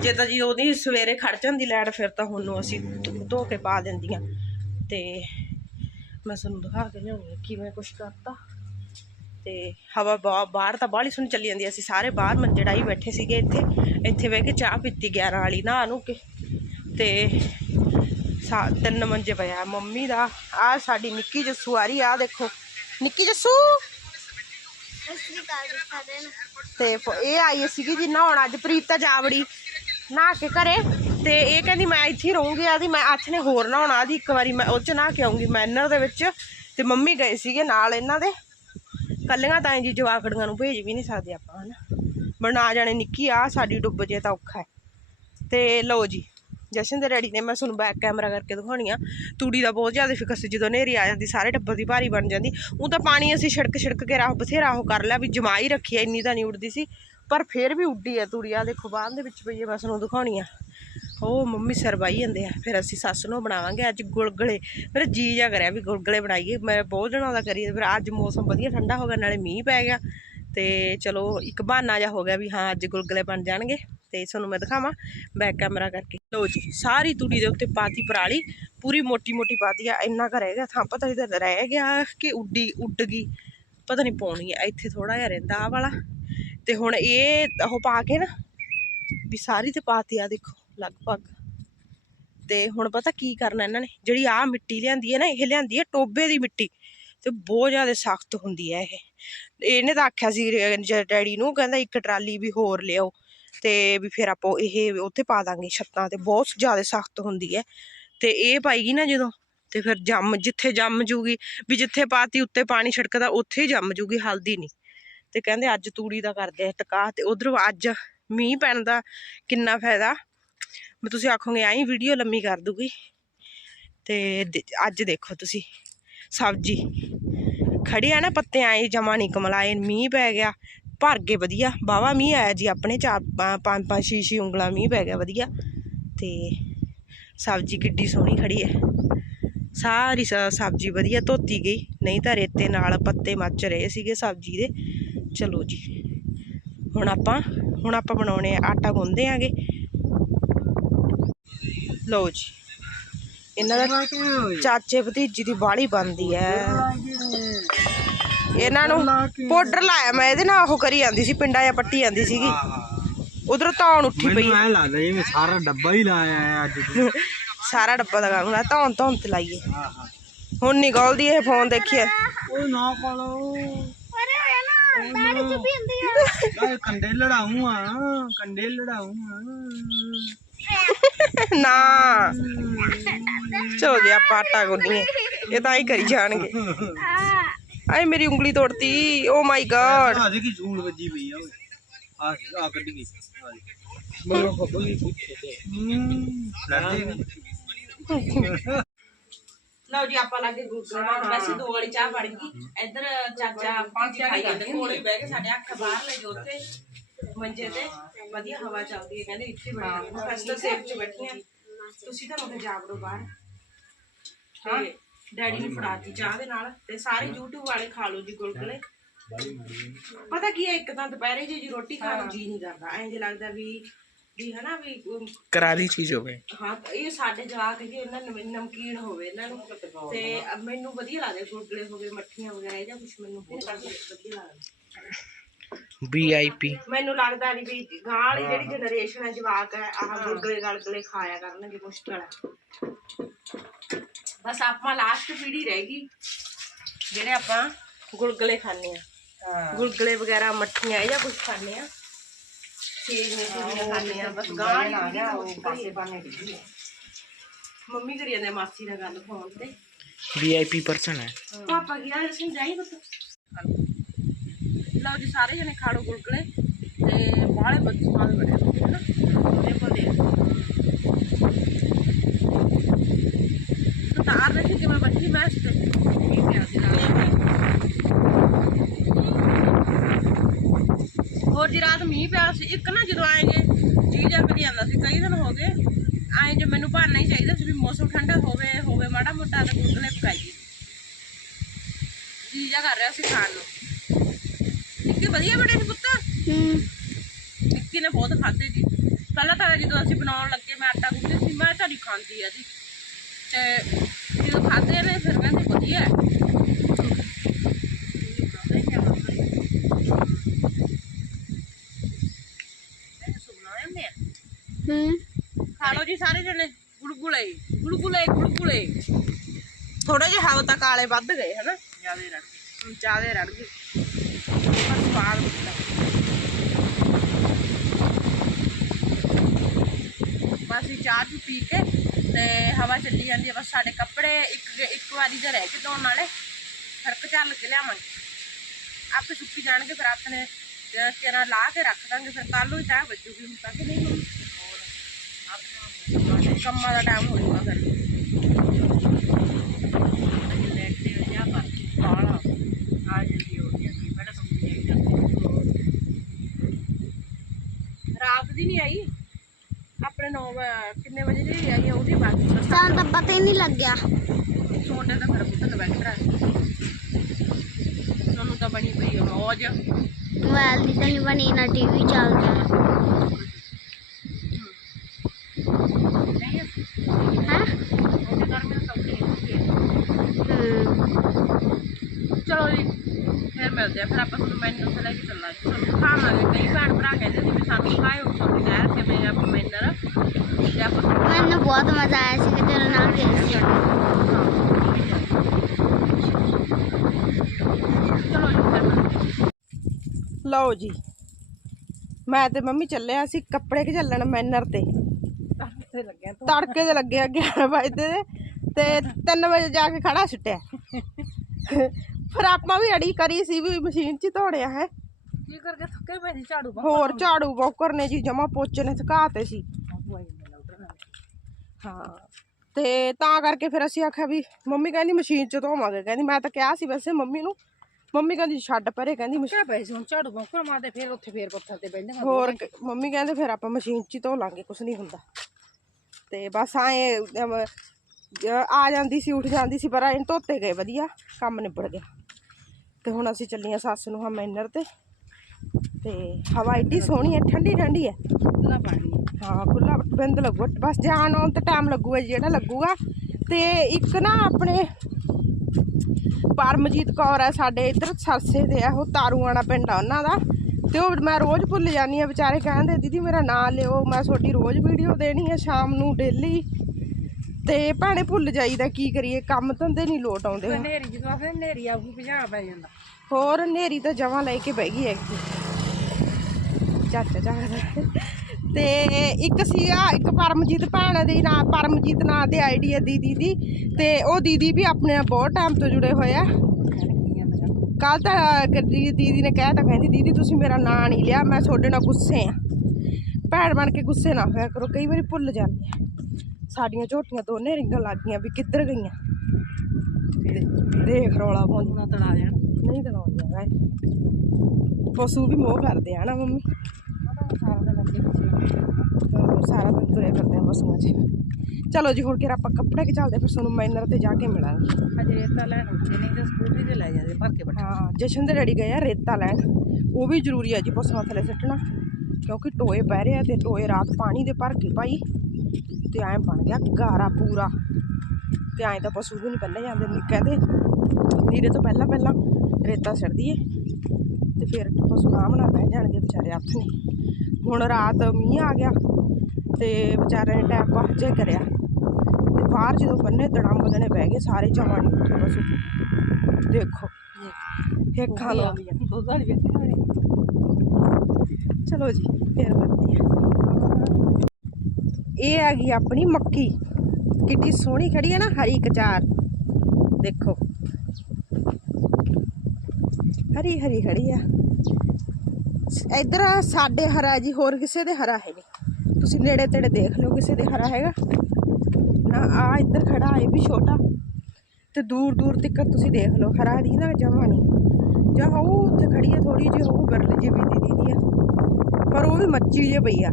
ਜੇ ਤਾਂ ਜੀ ਉਹਦੀ ਸਵੇਰੇ ਖੜ ਜਾਂਦੀ ਲੈਟ ਫਿਰ ਤਾਂ ਹੁਣ ਨੂੰ ਅਸੀਂ ਧੋ ਕੇ ਪਾ ਦਿੰਦੀਆਂ। ਤੇ ਮੈਂ ਤੁਹਾਨੂੰ ਦਿਖਾ ਕੇ ਲਿਆਉਣੀ ਕਿਵੇਂ ਕੁਛ ਕਰਤਾ। ਤੇ ਹਵਾ ਬਾ- ਬਾਹਰ ਤਾਂ ਬਾਹਲੀ ਸੁਣ ਚੱਲੀ ਜਾਂਦੀ ਆ। ਅਸੀਂ ਸਾਰੇ ਬਾਹਰ ਮੰਜੇ ਡਾਈ ਬੈਠੇ ਸੀਗੇ ਇੱਥੇ। ਇੱਥੇ ਬਹਿ ਕੇ ਚਾਹ ਪੀਤੀ 11 ਵਾਲੀ ਨਾ ਨੂੰ ਕੇ। ਤੇ ਸਾ, ਤਿੰਨ ਮੰਜੇ ਪਿਆ ਮੰਮੀ ਦਾ ਆ ਸਾਡੀ ਨਿੱਕੀ ਜੱਸੂ ਆ ਰਹੀ ਆ ਦੇਖੋ। ਨਿੱਕੀ ਜੱਸੂ? ਤੇ ਇਹ ਆਈ ਸੀਗੀ ਜੀ ਨਹਾਉਣ ਅੱਜ, ਪ੍ਰੀਤਾ ਜਾਵੜੀ ਨਹਾ ਕੇ ਘਰੇ। ਤੇ ਇਹ ਕਹਿੰਦੀ, ਮੈਂ ਇੱਥੇ ਹੀ ਰਹੂੰਗੀ ਆਦੀ ਮੈਂ ਅੱਜ ਨੇ ਹੋਰ ਨਹਾਉਣਾ ਆਦੀ ਇੱਕ ਵਾਰੀ ਮੈਂ ਉਹ ਚ ਨਹਾ ਕੇ ਆਉਂਗੀ ਮੈਨਰ ਦੇ ਵਿੱਚ। ਤੇ ਮੰਮੀ ਗਏ ਸੀਗੇ ਨਾਲ ਇਹਨਾਂ ਦੇ। ਕੱਲੀਆਂ ਤਾਂ ਜੀ ਜਵਾਕੜੀਆਂ ਨੂੰ ਭੇਜ ਵੀ ਨਹੀਂ ਸਕਦੇ ਆਪਾਂ, ਹਨਾ। ਬਣਾ ਜਾਣੇ ਨਿੱਕੀ ਆ, ਸਾਡੀ ਡੁੱਬ ਜੇ ਤਾਂ ਔਖਾ ਹੈ। ਤੇ ਲਓ ਜੀ, ਜਸ਼ਨ ਦੇ ਡੈਡੀ ਨੇ ਮੈਂ ਤੁਹਾਨੂੰ ਬੈਕ ਕੈਮਰਾ ਕਰਕੇ ਦਿਖਾਉਣੀ ਆ। ਤੂੜੀ ਦਾ ਬਹੁਤ ਜ਼ਿਆਦਾ ਫਿਕਰ ਸੀ ਜਦੋਂ ਨੇਰੀ ਆ ਜਾਂਦੀ, ਸਾਰੇ ਟੱਬਰ ਦੀ ਭਾਰੀ ਬਣ ਜਾਂਦੀ। ਉਹ ਤਾਂ ਪਾਣੀ ਅਸੀਂ ਛਿੜਕ ਛਿੜਕ ਕੇ ਰਾਹ, ਬਥੇਰਾ ਉਹ ਕਰ ਲਿਆ ਵੀ ਜਮਾਈ ਰੱਖੀ ਆ, ਇੰਨੀ ਤਾਂ ਨਹੀਂ ਉੱਡਦੀ ਸੀ। ਪਰ ਫਿਰ ਵੀ ਉੱਡੀ ਆ ਤੂੜੀ ਆ ਦੇਖੋ ਬਾਹਰ ਦੇ ਵਿੱਚ ਪਈ ਆ, ਮੈਂ ਤੁਹਾਨੂੰ ਦਿਖਾਉਣੀ ਆ। ਉਹ ਮੰਮੀ ਸਰਵਾਈ ਜਾਂਦੇ ਆ। ਫਿਰ ਅਸੀਂ ਸੱਸ ਨੂੰ ਬਣਾਵਾਂਗੇ ਅੱਜ ਗੁਲਗਲੇ। ਫਿਰ ਜੀ ਜਾ ਕਰਿਆ ਵੀ ਗੁਲਗਲੇ ਬਣਾਈਏ। ਮੈਂ ਬਹੁਤ ਦਿਨਾਂ ਦਾ ਕਰੀ। ਫਿਰ ਅੱਜ ਮੌਸਮ ਵਧੀਆ ਠੰਡਾ ਹੋ ਗਿਆ, ਨਾਲੇ ਮੀਂਹ ਪੈ ਗਿਆ। ਤੇ ਚਲੋ ਇੱਕ ਬਹਾਨਾ ਜਿਹਾ ਹੋ ਗਿਆ ਵੀ ਹਾਂ, ਅੱਜ ਗੁਲਗਲੇ ਬਣ ਜਾਣਗੇ। ਤੇ ਤੁਹਾਨੂੰ ਮੈਂ ਦਿਖਾਵਾਂ ਬੈਕ ਕੈਮਰਾ ਕਰਕੇ। ਲਓ ਜੀ, ਸਾਰੀ ਤੂੜੀ ਦੇ ਉੱਤੇ ਪਾਤੀ ਪਰਾਲੀ। ਪੂਰੀ ਮੋਟੀ ਮੋਟੀ ਪਾਤੀ ਆ। ਇੰਨਾ ਕੁ ਰਹਿ ਗਿਆ। ਥਾਂ ਪਤਾ ਨਹੀਂ ਤਾਂ ਰਹਿ ਗਿਆ ਕਿ ਉੱਡੀ, ਉੱਡ ਗਈ। ਪਤਾ ਨਹੀਂ ਪਾਉਣੀ ਆ। ਇੱਥੇ ਥੋੜਾ ਜਿਹਾ ਰਹਿੰਦਾ ਆ ਵਾਲਾ। ਤੇ ਹੁਣ ਇਹ ਉਹ ਪਾ ਕੇ ਨਾ, ਵੀ ਸਾਰੀ ਤੇ ਪਾਤੀ ਆ ਦੇਖੋ। ਲਗਭਗ। ਤੇ ਹੁਣ ਪਤਾ ਕੀ ਕਰਨਾ ਇਹਨਾਂ ਨੇ? ਜਿਹੜੀ ਆ ਮਿੱਟੀ ਲਿਆਂਦੀ ਹੈ ਨਾ, ਇਹ ਲਿਆਂਦੀ ਹੈ ਟੋਬੇ ਦੀ ਮਿੱਟੀ। ਤੇ ਬਹੁਤ ਜ਼ਿਆਦਾ ਸਖਤ ਹੁੰਦੀ ਹੈ ਇਹ। ਇਹਨੇ ਤਾਂ ਆਖਿਆ ਸੀ ਡੈਡੀ ਨੂੰ ਕਹਿੰਦਾ ਇੱਕ ਟਰਾਲੀ ਵੀ ਹੋਰ ਲਿਆਓ, ਤੇ ਵੀ ਫਿਰ ਆਪਾਂ ਇਹ ਉੱਥੇ ਪਾ ਦਾਂਗੇ ਛੱਤਾਂ ਤੇ। ਬਹੁਤ ਜ਼ਿਆਦਾ ਸਖਤ ਹੁੰਦੀ ਹੈ। ਤੇ ਇਹ ਪਾਈਗੀ ਨਾ ਜਦੋਂ, ਤੇ ਫਿਰ ਜੰਮ, ਜਿੱਥੇ ਜੰਮ ਜੂਗੀ, ਵੀ ਜਿੱਥੇ ਪਾਤੀ ਉੱਤੇ ਪਾਣੀ ਛਿੜਕਦਾ, ਉੱਥੇ ਹੀ ਜੰਮ ਜੂਗੀ, ਹਲਦੀ ਨਹੀਂ। ਤੇ ਕਹਿੰਦੇ ਅੱਜ ਤੂੜੀ ਦਾ ਕਰਦੇ ਆ ਟਕਾ ਤੇ ਉਧਰ ਅੱਜ ਮੀਂਹ ਪੈਣ ਦਾ ਕਿੰਨਾ ਫਾਇਦਾ। ਮੈਂ ਤੁਸੀਂ ਆਖੋਗੇ ਆਈ ਵੀਡੀਓ ਲੰਮੀ ਕਰ ਦੂਗੀ। ਤੇ ਦੇ- ਅੱਜ ਦੇਖੋ ਤੁਸੀਂ, ਸਬਜ਼ੀ। ਖੜੀ ਆ ਨਾ ਪੱਤੇ ਆਏ ਜਮਾ ਨਹੀਂ ਕਮਲਾਏ, ਮੀਂਹ ਪੈ ਗਿਆ, ਭਰ ਗਏ ਵਧੀਆ। ਬਾਵਾ ਮੀਂਹ ਆਇਆ ਜੀ, ਆਪਣੇ ਚਾਰ ਪੰਜ ਪੰਜ, ਛੇ ਛੇ ਉਂਗਲਾਂ ਮੀਂਹ ਪੈ ਗਿਆ ਵਧੀਆ। ਤੇ ਸਬਜ਼ੀ ਕਿੱਡੀ ਸੋਹਣੀ ਖੜੀ ਹੈ ਸਾਰੀ ਸ- ਸਬਜ਼ੀ ਵਧੀਆ ਧੋਤੀ ਗਈ। ਨਹੀਂ ਤਾਂ ਰੇਤੇ ਨਾਲ ਪੱਤੇ ਮੱਚ ਰਹੇ ਸੀਗੇ ਸਬਜ਼ੀ ਦੇ। ਚਲੋ ਜੀ, ਹੁਣ ਆਪਾਂ ਹੁਣ ਆਪਾਂ ਬਣਾਉਣੇ ਆ ਆਟਾ ਗੁੰਨਦੇ ਆਂਗੇ। ਲਓ ਜੀ। ਇਹਨਾਂ ਦਾ ਚਾਚੇ ਭਤੀਜੀ ਦੀ ਬਾੜੀ ਬਣਦੀ ਐ। ਇਹਨਾਂ ਨੂੰ ਪਾਊਡਰ ਲਾਇਆ ਮੈਂ ਇਹਦੇ ਨਾਲ ਉਹ ਕਰੀ ਜਾਂਦੀ ਸੀ ਪਿੰਡਾ ਜਾਂ ਪੱਟੀ ਜਾਂਦੀ ਸੀਗੀ। ਉਧਰੋਂ ਧੌਣ ਉੱਠੀ ਪਈ ਮੈਨੂੰ ਐ ਲੱਗਦਾ ਜਿਵੇਂ ਸਾਰਾ ਡੱਬਾ ਹੀ ਲਾਇਆ ਹੈ ਅੱਜ। ਸਾਰਾ ਡੱਬਾ ਦਾ ਕੰਮ ਲਾ ਧੌਣ ਧੌਣ ਤੇ ਲਾਈਏ। ਹੁਣ ਨਹੀਂ ਗੋਲਦੀ ਇਹ ਫੋਨ ਦੇਖੀਏ। ਉਹ ਨਾ ਪਾਲੋ। ਅਰੇ ਹੋਇਆ ਨਾ ਦਾੜੀ ਚ ਪਿੰਦੀ ਆ। ਆ ਕੰਡੇ ਲੜਾਉਂ ਆ ਕੰਡੇ ਲੜਾਉਂ ਆ। ਨਾ। ਚਲੋ ਜੀ ਆਪਾਂ ਆਟਾ ਗੁੰਨੀਏ। ਇਹ ਤਾਂ ਹੀ ਕਰੀ ਜਾਣਗੇ। ਆਏ ਮੇਰੀ ਉਂਗਲੀ ਤੋੜਤੀ। ਓ ਮਾਈ ਗॉड ਆ ਦੇਖੀ ਝੂਲ ਵੱਜੀ ਪਈ ਆ ਆ ਆ ਕੱਢ ਗਈ। ਆ ਦੇ। ਮਗਰੋਂ ਖੱਬਲ ਹੀ ਪਿੱਛੇ ਤੇ। ਲੜਦੇ ਨੇ ਲਓ ਜੀ ਆਪਾਂ ਲੱਗੇ ਗੁੱਗਲ ਵੈਸੇ ਦੋ ਵਾਲੀ ਚਾਹ ਬਣ ਗਈ। ਇੱਧਰ ਚਾਚਾ ਪਾਣੀ ਖਾਈ ਜਾਂਦੇ ਕੋਲ ਬਹਿ ਕੇ ਸਾਡੇ ਅੱਖ ਬਾਹਰ ਲੈ ਜੋ ਉੱਥੇ। ਮੰਜੇ ਤੇ ਵਧੀਆ ਹਵਾ ਚੱਲਦੀ ਹੈ ਕਹਿੰਦੇ ਇੱਥੇ ਬਣੀ ਮੈਂ ਫਸਟ ਸੇਫ ਚ ਬੈਠੀ ਆ ਤੁਸੀਂ ਤਾਂ ਮੁੰਡੇ ਜਾਵੜੋ ਬਾਹਰ। ਹਾਂ। ਡੈਡੀ ਨੇ ਫੜਾਤੀ ਚਾਹ ਦੇ ਨਾਲ ਤੇ ਸਾਰੇ YouTube ਵਾਲੇ ਖਾ ਲਓ ਜੀ ਗੁਲਗੁਲੇ। ਪਤਾ ਕੀ ਹੈ ਇੱਕ ਤਾਂ ਦੁਪਹਿਰੇ ਜੇ ਜੀ ਰੋਟੀ ਖਾਣ ਨੂੰ ਜੀ ਨਹੀਂ ਕਰਦਾ। ਐਂ ਜੇ ਲੱਗਦਾ ਵੀ ਵੀ ਹਨਾ ਵੀ ਕਰਾਰੀ ਚੀਜ਼ ਹੋਵੇ। ਹਾਂ ਤਾਂ ਇਹ ਸਾਡੇ ਜਵਾਕ ਜੀ ਇਹਨਾਂ ਨੂੰ ਨਮਕੀਨ ਹੋਵੇ ਇਹਨਾਂ ਨੂੰ ਤੇ ਮੈਨੂੰ ਵਧੀਆ ਲੱਗਦੇ ਗੁਲਗੁਲੇ ਹੋਵੇ ਮੱਠੀਆਂ ਵਗੈਰਾ ਇਹ ਜਾਂ ਕੁਝ ਮੈਨੂੰ ਬਹੁਤ ਵਧੀਆ ਲੱਗਦਾ। ਵੀਆਈਪੀ ਮੈਨੂੰ ਲੱਗਦਾ ਨਹੀਂ ਵੀ ਗਾਂ ਵਾਲੀ ਜਿਹੜੀ ਜਨਰੇਸ਼ਨ ਹੈ। ਜਵਾਕ ਹੈ ਆਹ ਗੁਲਗੁਲੇ ਗਲਗਲੇ ਖਾਇਆ ਕਰਨਗੇ ਮੁਸ਼ਕਲ ਹੈ। ਬਸ ਆਪਾਂ ਲਾਸਟ ਪੀੜੀ ਰਹਿ ਗਈ ਜਿਹੜੇ ਆਪਾਂ ਗੁਲਗਲੇ ਖਾਣੇ ਆ ਗੁਲਗਲੇ ਵਗੈਰਾ ਮੱਠੀਆਂ ਇਹ ਜਾਂ ਕੁਝ ਖਾਣੇ ਆ ਸੇਵੀਆਂ ਸੇਵੀਆਂ ਖਾਣੇ ਆ ਬਸ ਗਾਂ ਵਾਲੀ ਪੀੜ੍ਹੀ ਤਾਂ ਮੁਸ਼ਕਲ ਹੀ ਹੈ। ਮੰਮੀ ਕਰੀ ਜਾਂਦੇ ਆ ਮਾਸੀ ਨਾਲ ਗੱਲ ਫੋਨ ਤੇ। ਵੀਆਈਪੀ ਪਰਸਨ ਹੈ। ਪਾਪਾ ਕੀ ਆ ਅਸੀਂ ਜਾਈ ਪੁੱਤ? ਲਓ ਜੀ, ਸਾਰੇ ਜਣੇ ਖਾ ਲਓ ਗੁਲਗੁਲੇ ਤੇ ਬਾਹਲੇ ਬੱਚੇ ਸਵਾਦ ਬਣੇ ਹੁੰਦੇ ਹਨ ਦੇਖੋ ਦੇਖ ਤਾਰ ਰੱਖੀ ਕਿ ਮੈਂ ਬੱਚੀ, ਮੈਂ ਤੇ ਇਹ ਪਿਆ ਸੀ ਨਾਲ ਹੋਰ ਜੀ, ਰਾਤ ਮੀਂਹ ਪਿਆ ਸੀ, ਇੱਕ ਨਾ ਜਦੋਂ ਆਏ ਜੇ ਜੀ ਜਾ ਕਰੀ ਜਾਂਦਾ ਸੀ, ਕਈ ਦਿਨ ਹੋ ਗਏ, ਆਏ ਜੇ ਮੈਨੂੰ ਬਹਾਨਾ ਹੀ ਚਾਹੀਦਾ ਸੀ ਵੀ ਮੌਸਮ ਠੰਡਾ ਹੋਵੇ ਹੋਵੇ ਮਾੜਾ ਮੋਟਾ ਤੇ ਗੁਲਗੁਲੇ ਪਕਾਈਏ। ਜੀ ਜਾ ਕਰ ਰਿਹਾ ਸੀ ਖਾਣ ਨੂੰ। ਨਿੱਕੀ ਵਧੀਆ ਬਣੇ ਸੀ ਪੁੱਤ। ਹੂੰ। ਨਿੱਕੀ ਨੇ ਬਹੁਤ ਖਾਦੇ ਜੀ। ਪਹਿਲਾਂ ਤਾਂ ਜਦੋਂ ਅਸੀਂ ਬਣਾਉਣ ਲੱਗੇ ਮੈਂ ਆਟਾ ਗੁੰਨਦੀ ਸੀ ਮੈਂ ਤਾਂ ਨਹੀਂ ਖਾਂਦੀ ਆ ਜੀ। ਤੇ ਜਦੋਂ ਖਾਦੇ ਨੇ ਫਿਰ ਕਹਿੰਦੇ ਵਧੀਆ। ਹੈ। ਹੂੰ ਖਾ ਲਓ ਜੀ ਸਾਰੇ ਜਣੇ ਗੁਲਗੁਲੇ ਗੁਲਗੁਲੇ ਗੁਲਗੁਲੇ। ਥੋੜੇ ਜਿਹੇ ਹਵਾ ਤੱਕ ਕਾਲੇ ਵੱਧ ਗਏ ਹਨਾ? ਜਿਆਦੇ ਰੜ ਗਏ। ਜਿਆਦੇ ਰੜ ਗਏ। ਪਰ ਸਵਾਦ ਹੁੰਦਾ ਬਸ ਇਹ ਚਾਹ ਚੂਹ ਪੀ ਕੇ ਤੇ ਹਵਾ ਚੱਲੀ ਜਾਂਦੀ ਹੈ ਬਸ ਸਾਡੇ ਕੱਪੜੇ ਇੱਕ ਇੱਕ ਵਾਰੀ ਦੇ ਰਹਿ ਕੇ ਧੋਣ ਵਾਲੇ ਫ਼ਰਕ ਚੱਲ ਕੇ ਲਿਆਵਾਂਗੇ ਆਪੇ ਸੁੱਕੀ ਜਾਣਗੇ ਫਿਰ ਆਪਣੇ ਕਿਹੜਾ ਲਾ ਕੇ ਰੱਖ ਦਾਂਗੇ ਫਿਰ ਕੱਲ ਨੂੰ ਚਾਹ ਵੱਜੂਗੀ ਹੁਣ ਤੱਕ ਨਹੀਂ ਹੁਣ ਕੰਮਾਂ ਦਾ ਟਾਈਮ ਹੋ ਜਾਊਗਾ ਫਿਰ ਰਾਤ ਦੀ ਨਹੀਂ ਆਈ। ਆਪਣੇ 9 ਕਿੰਨੇ ਵਜੇ ਦੀ ਆਈ ਆ ਉਹਦੀ ਬਾਕੀ ਸਾਨੂੰ ਤਾਂ ਪਤਾ ਹੀ ਨਹੀਂ ਲੱਗਿਆ। ਸੋਨੇ ਦਾ ਫਿਰ ਪੁੱਤ ਨਵੈਂਟਰ ਤੁਹਾਨੂੰ ਤਾਂ ਬਣੀ ਪਈ ਮੌਜ। ਮੋਬਾਈਲ ਦੀ ਤਾਂ ਨਹੀਂ ਬਣੀ ਨਾ ਟੀਵੀ ਚੱਲਦਾ ਨਹੀਂ ਹੈ ਉਹਦੇ ਗਰਮੀ ਤਾਂ ਸੌਖੀ ਨਹੀਂ ਹੁੰਦੀ ਹੂੰ ਚਲੋ ਜੀ ਫਿਰ ਮਿਲਦੇ ਆ ਫਿਰ ਆਪਾਂ ਤੁਹਾਨੂੰ ਮੈਨੂੰ ਤੇ ਲੈ ਕੇ ਚੱਲਾਂਗੇ ਤੁਹਾਨੂੰ ਖਾਵਾਂਗੇ ਕਈ ਭੈਣ ਭਰਾ ਕਹਿੰਦੇ ਸੀ ਵੀ ਸਾਨੂੰ ਖਾਇਓ ਛੋਟੀ ਨਹਿਰ ਕਿਵੇਂ ਆ ਮੈਨਰ ਤੇ ਆਪਾਂ ਮੈਨੂੰ ਬਹੁਤ ਮਜ਼ਾ ਆਇਆ ਸੀ ਕਿ ਤੇਰੇ ਨਾਲ ਗਏ ਸੀ ਚਲੋ ਜੀ ਫਿਰ ਮਿਲਦੇ ਲਓ ਜੀ। ਮੈਂ ਤੇ ਮੰਮੀ ਚੱਲਿਆ ਸੀ ਕੱਪੜੇ ਕਿ ਚੱਲਣ ਮੈਨਰ ਤੇ। ਤੜਕੇ ਦੇ ਲੱਗੇ ਆ 11 ਵਜੇ ਦੇ ਤੇ 3 ਵਜੇ ਜਾ ਕੇ ਖੜਾ ਸੁੱਟਿਆ। ਫਿਰ ਆਪਾਂ ਵੀ ਅੜੀ ਕਰੀ ਸੀ ਵੀ ਮਸ਼ੀਨ 'ਚ ਧੋੜਿਆ ਹੈ। ਕੀ ਕਰਕੇ ਥੱਕੇ ਪਏ ਸੀ? ਝਾੜੂ ਹੋਰ ਝਾੜੂ ਬੌਕਰ ਨੇ ਜੀ ਜਮਾ ਪੋਚੇ ਨੇ ਥਕਾਤੇ ਸੀ। ਹਾਂ। ਤੇ ਤਾਂ ਕਰਕੇ ਫਿਰ ਅਸੀਂ ਆਖਿਆ ਵੀ ਮੰਮੀ ਕਹਿੰਦੀ ਮਸ਼ੀਨ 'ਚ ਧੋਵਾਂਗੇ। ਕਹਿੰਦੀ ਮੈਂ ਤਾਂ ਕਿਹਾ ਸੀ ਵੈਸੇ ਮੰਮੀ ਨੂੰ ਮੰਮੀ ਕਹਿੰਦੀ ਛੱਡ ਪਰੇ ਕਹਿੰਦੀ ਮਸ਼ੀਨ ਕਿਹੜੇ ਪਏ ਸੀ ਹੁਣ ਝਾੜੂ ਬੰਕਰ ਮਾਰਦੇ ਫਿਰ ਉੱਥੇ ਫੇਰ ਪੱਥਰ ਤੇ ਬੈਠੇ ਹੋਰ ਕ- ਮੰਮੀ ਕਹਿੰਦੇ ਫਿਰ ਆਪਾਂ ਮਸ਼ੀਨ 'ਚ ਹੀ ਧੋ ਲਾਂਗੇ ਕੁਝ ਨਹੀਂ ਹੁੰਦਾ। ਤੇ ਬਸ ਆਏ ਆ ਜਾਂਦੀ ਸੀ ਉੱਠ ਜਾਂਦੀ ਸੀ ਪਰ ਇਹਨੂੰ ਧੋਤੇ ਗਏ ਵਧੀਆ ਕੰਮ ਨਿਬੜ ਗਿਆ। ਤੇ ਹੁਣ ਅਸੀਂ ਚੱਲੀਆਂ ਸੱਸ ਨੂੰ ਹਾਂ ਮੈਨਰ ਤੇ। ਤੇ ਹਵਾ ਏਡੀ ਸੋਹਣੀ ਹੈ ਠੰਡੀ ਠੰਡੀ ਹੈ। ਨਾ ਪਾਣੀ ਹਾਂ। ਖੁੱਲਾ ਬਿੰਦ ਲੱਗੂ ਬਸ ਜਾਣ ਆਉਣ ਤੇ ਟਾਈਮ ਲੱਗੂਗਾ ਜਿਹੜਾ ਲੱਗੂਗਾ। ਤੇ ਇੱਕ ਨਾ ਆਪਣੇ ਪਰਮਜੀਤ ਕੌਰ ਹੈ ਸਾਡੇ ਇੱਧਰ ਸਰਸੇ ਦੇ ਆ ਉਹ ਤਾਰੂਆਣਾ ਪਿੰਡ ਆ ਉਹਨਾਂ ਦਾ। ਤੇ ਉਹ ਮੈਂ ਰੋਜ਼ ਭੁੱਲ ਜਾਂਦੀ ਆ ਵਿਚਾਰੇ ਕਹਿੰਦੇ ਦੀਦੀ ਮੇਰਾ ਨਾਂ ਲਿਓ ਮੈਂ ਤੁਹਾਡੀ ਰੋਜ਼ ਵੀਡੀਓ ਦੇਣੀ ਹੈ ਸ਼ਾਮ ਨੂੰ ਡੇਲੀ। ਤੇ ਭੈਣੇ ਭੁੱਲ ਜਾਈਦਾ ਕੀ ਕਰੀਏ? ਕੰਮ ਧੰਦੇ ਨਹੀਂ ਲੋਟ ਆਉਂਦੇ। ਹਨੇਰੀ ਜਦੋਂ ਆਖਦੇ ਹਨੇਰੀ ਆਊਗੀ ਭਜਾ ਪੈ ਜਾਂਦਾ। ਹੋਰ ਹਨੇਰੀ ਤਾਂ ਜਮਾਂ ਲੈ ਕੇ ਬਹਿ ਗਈ ਐ ਚਾਚਾ ਚਾਚਾ ਤੇ ਇੱਕ ਸੀ ਆ ਇੱਕ ਪਰਮਜੀਤ ਭੈਣ ਦੀ ਨਾਂ ਪਰਮਜੀਤ ਨਾਂ ਤੇ ਆਈਡੀ ਹੈ ਦੀਦੀ ਦੀ। ਤੇ ਉਹ ਦੀਦੀ ਵੀ ਆਪਣੇ ਨਾਲ ਬਹੁਤ ਟਾਈਮ ਤੋਂ ਜੁੜੇ ਹੋਏ ਆ। ਕੱਲ ਤਾਂ ਦੀ- ਦੀਦੀ ਨੇ ਕਹਿ ਤਾਂ ਕਹਿੰਦੀ ਦੀਦੀ ਤੁਸੀਂ ਮੇਰਾ ਨਾਂ ਨਹੀਂ ਲਿਆ ਮੈਂ ਤੁਹਾਡੇ ਨਾਲ ਗੁੱਸੇ ਆ। ਭੈਣ ਬਣ ਕੇ ਗੁੱਸੇ ਨਾ ਹੋਇਆ ਕਰੋ ਕਈ ਵਾਰੀ ਭੁੱਲ ਜਾਂਦੇ ਆ। ਸਾਡੀਆਂ ਝੋਟੀਆਂ ਦੋਨੇ ਰਿੰਗਣ ਲੱਗ ਗਈਆਂ ਵੀ ਕਿੱਧਰ ਗਈਆਂ। ਦੇਖ ਰੌਲਾ ਪਾਉਂਦੀ ਤੜਾ ਜਾਣ। ਨਹੀਂ ਵੈ ਪਸ਼ੂ ਵੀ ਮੋਹ ਕਰਦੇ ਆ ਨਾ ਮੰਮੀ। ਸਾਰਾ ਦਿਨ ਅੱਗੇ ਪਿੱਛੇ ਸਾਰਾ ਦਿਨ ਤੁਰੇ ਫਿਰਦੇ ਆ ਪਸ਼ੂਆਂ 'ਚ ਚਲੋ ਜੀ ਹੁਣ ਕਿਰ ਆਪਾਂ ਕੱਪੜੇ ਕਿ ਚੱਲਦੇ ਫਿਰ ਤੁਹਾਨੂੰ ਮੈਨਰ ਤੇ ਜਾ ਕੇ ਮਿਲਾਂਗੇ ਹਜੇ ਤਾਂ ਲੈਣ ਉੱਤੇ ਨਹੀਂ ਤਾਂ ਸਕੂਟਰੀ ਤੇ ਲੈ ਜਾਂਦੇ ਭਰ ਕੇ ਬੈਠਾ। ਹਾਂ ਜਸ਼ਨ ਦੇ ਡੈਡੀ ਗਏ ਆ ਰੇਤਾ ਲੈਣ। ਉਹ ਵੀ ਜ਼ਰੂਰੀ ਆ ਜੀ ਪਸ਼ੂਆਂ ਥੱਲੇ ਸਿੱਟਣਾ। ਕਿਉਂਕਿ ਟੋਏ ਪੈ ਰਹੇ ਆ ਤੇ ਟੋਏ ਰਾਤ ਪਾਣੀ ਦੇ ਭਰ ਕੇ ਭਾਈ ਤੇ ਐਂ ਬਣ ਗਿਆ ਗਾਰਾ ਪੂਰਾ। ਤੇ ਐਂ ਤਾਂ ਪਸ਼ੂ ਵੀ ਨਹੀਂ ਪਹਿਲੇ ਜਾਂਦੇ ਨੀ ਕਹਿੰਦੇ ਨੀਰੇ ਤੋਂ ਪਹਿਲਾਂ ਪਹਿਲਾਂ ਰੇਤਾ ਸਿੱਟਦੀ ਏ ਤੇ ਫਿਰ ਪਸ਼ੂ ਆਰਾਮ ਨਾਲ ਬਹਿ ਜਾਣਗੇ ਵਿਚਾਰੇ ਨੇ। ਹੁਣ ਰਾਤ ਮੀਂਹ ਆ ਗਿਆ ਤੇ ਵਿਚਾਰੇ ਨੇ ਟੈਪ ਪਾਸ ਜੇ ਕਰਿਆ। ਤੇ ਬਾਹਰ ਜਦੋਂ ਬੰਨੇ ਦੜੰਬ ਦਣੇ ਬਹਿ ਗਏ ਸਾਰੇ ਉੱਠੇ ਪਸ਼ੂ ਦੇਖੋ ਲੋ ਦੁੱਧ ਵਾਲੀ ਵੇਚੀ ਚਲੋ ਜੀ ਫੇਰ ਆ ਇਹ ਹੈਗੀ ਆਪਣੀ ਮੱਕੀ। ਕਿੱਡੀ ਸੋਹਣੀ ਖੜੀ ਹੈ ਨਾ ਹਰੀ ਕਚਾਰ। ਦੇਖੋ। ਹਰੀ ਹਰੀ ਖੜੀ ਆ। ਇੱਧਰ ਸਾਡੇ ਹਰਾ ਜੀ, ਹੋਰ ਕਿਸੇ ਦੇ ਹਰਾ ਹੈ ਨਹੀਂ। ਤੁਸੀਂ ਨੇੜੇ ਤੇੜੇ ਦੇਖ ਲਓ ਕਿਸੇ ਦੇ ਹਰਾ ਹੈਗਾ। ਨਾ, ਆ ਇੱਧਰ ਖੜਾ ਇਹ ਵੀ ਛੋਟਾ। ਤੇ ਦੂਰ ਦੂਰ ਤੱਕ ਤੁਸੀਂ ਦੇਖ ਲਓ, ਹਰਾ ਦੀ ਨਾ ਜਮਾ ਨਹੀਂ। ਜਾਂ ਉਹ ਉੱਥੇ ਖੜੀ ਆ ਥੋੜੀ ਜਿਹੀ, ਉਹ ਬਰਲ ਜੀ ਵੀ ਦੀਦੀ ਆ। ਪਰ ਉਹ ਵੀ ਮੱਚੀ ਜਿਹੀ ਪਈ ਆ।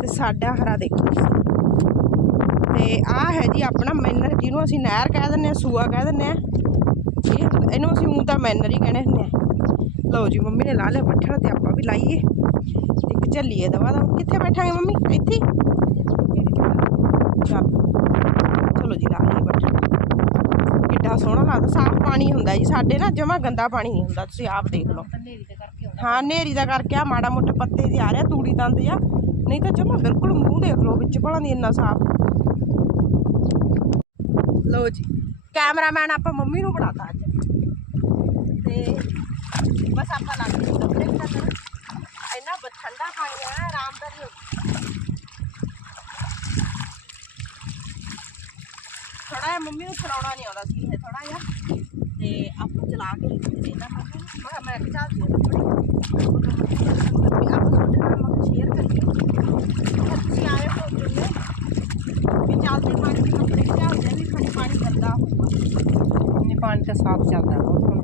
ਤੇ ਸਾਡਾ ਹਰਾ ਦੇਖੋ ਤੁਸੀਂ। ਤੇ ਆ ਹੈ ਜੀ ਆਪਣਾ ਮੈਨਰ, ਜਿਹਨੂੰ ਅਸੀਂ ਨਹਿਰ ਕਹਿ ਦਿੰਦੇ ਆ ਸੂਆ ਕਹਿ ਦਿੰਦੇ ਆ ਇਹ ਇਹਨੂੰ ਅਸੀਂ ਮੂੰਹ ਤਾਂ ਮੈਨਰ ਹੀ ਕਹਿੰਦੇ ਹੁੰਦੇ ਆ ਲਓ ਜੀ, ਮੰਮੀ ਨੇ ਲਾ ਲਿਆ ਬੱਠਲ ਤੇ ਆਪਾਂ ਵੀ ਲਾਈਏ। ਇੱਕ ਝੱਲੀਏ ਦਵਾ ਦਾ ਕਿੱਥੇ ਬੈਠਾਂਗੇ ਮੰਮੀ? ਇੱਥੇ? ਚਲੋ। ਜੀ, ਲਾ ਲਈਏ ਬੱਠਲ ਕਿੱਡਾ ਸੋਹਣਾ ਲੱਗਦਾ। ਸਾਫ਼ ਪਾਣੀ ਹੁੰਦਾ ਜੀ। ਸਾਡੇ ਨਾ ਜਮਾ ਗੰਦਾ ਪਾਣੀ ਨਹੀਂ ਹੁੰਦਾ। ਤੁਸੀਂ ਆਪ ਦੇਖ ਲਓ। ਹਨੇਰੀ ਹਾਂ ਨੇਰੀ ਦਾ ਕਰਕੇ ਆ। ਮਾੜਾ ਮੋਟਾ ਪੱਤੇ ਜਿਹੇ ਆ ਰਿਹਾ, ਤੂੜੀ ਦੰਦ ਜਾ ਨਹੀਂ ਤਾਂ ਜਮਾ ਬਿਲਕੁਲ ਮੂੰਹ ਦੇਖ ਲਓ, ਵਿੱਚ ਭਲਾ ਦੀ ਇੰਨਾ ਸਾਫ਼। ਲਓ ਜੀ। ਕੈਮਰਾਮੈਨ ਆਪਾਂ ਮੰਮੀ ਨੂੰ ਬਣਾਤਾ ਅੱਜ। ਤੇ ਬਸ ਆਪਾਂ ਲੱਗ ਗਏ ਕੱਪੜੇ ਵੀ ਕਰਨ ਇੰਨਾ ਬ- ਠੰਡਾ ਪਾਣੀ ਆ ਆਰਾਮਦਾਰੀ ਹੋ ਗਈ ਥੋੜਾ ਜਿਹਾ ਮੰਮੀ ਨੂੰ ਚਲਾਉਣਾ ਨਹੀਂ ਆਉਂਦਾ ਸੀ ਇਹ ਥੋੜਾ ਜਿਹਾ ਤੇ ਆਪਾਂ ਚਲਾ ਕੇ ਲਿਖਦੇ ਇਹਨਾਂ ਪਾਸੇ ਨੂੰ। ਮੈਂ ਕਿਹਾ ਮੈਂ ਕਿ ਚੱਲਦੀ ਹਾਂ ਕੱਪੜੇ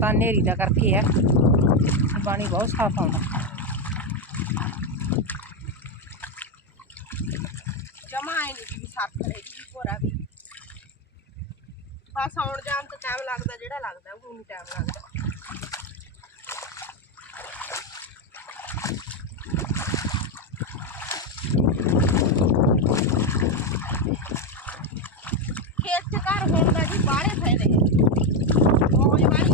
ਵੀ ਆਪਾਂ ਤੁਹਾਡੇ ਨਾਲ ਮੈਂ ਸ਼ੇਅਰ ਕਰੀਏ ਤਾਂ ਤੁਸੀਂ ਆਏ ਪਹੁੰਚੋਗੇ ਵੀ ਚੱਲਦੇ ਪਾਣੀ ਦੇ ਕੱਪੜੇ ਚੱਲਦੇ ਵੀ ਖੜੀ ਪਾਣੀ ਕਰਦਾ ਹੋਊਗਾ ਨਹੀਂ ਪਾਣੀ ਤਾਂ ਸਾਫ਼ ਚੱਲਦਾ ਬਹੁਤ ਹੁਣ ਤਾਂ ਹਨੇਰੀ ਦਾ ਕਰਕੇ ਆ। ਪਾਣੀ ਬਹੁਤ ਸਾਫ਼ ਆਉਂਦਾ। ਜਮਾ ਆਏ ਨਹੀਂ ਵੀ ਸੱਤ ਰਹੇਗੀ ਵੀ ਭੋਰਾ ਵੀ। ਬਸ ਆਉਣ ਜਾਣ ਤੇ ਟਾਈਮ ਲੱਗਦਾ, ਜਿਹੜਾ ਲੱਗਦਾ ਉਹ ਨਹੀਂ ਟਾਈਮ ਲੱਗਦਾ ਖੇਤ ਚ ਘਰ ਹੋਣ ਦਾ ਜੀ ਬਾਹਲੇ ਫਾਇਦੇ ਮੌਜ ਵਾਲੀ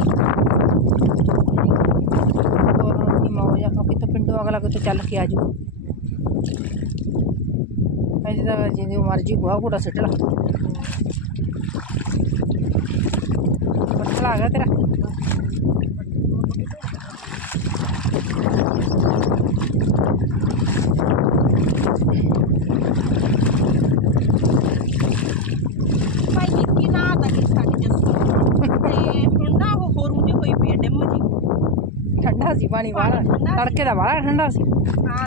ਹੋਰ ਕੀ ਮੌਜ ਆ ਕਿਉਂਕਿ ਤਾਂ ਪਿੰਡੋਂ ਅਗਲਾ ਕਿਤੇ ਚੱਲ ਕੇ ਆ ਜੂ ਅਜੇ ਤਾਂ ਜਿੰਦੀ ਮਰਜ਼ੀ ਗੋਹਾ ਕੂੜਾ ਸਿੱਟ ਲਾ। ਪੱਠਾ ਆ ਗਿਆ ਤੇਰਾ। ਭਾਈ ਨਿੱਕੀ ਨਾ ਤਾਂ ਕਿ ਸਾਡੀ ਜੱਸੀ ਤੇ ਹੁਣ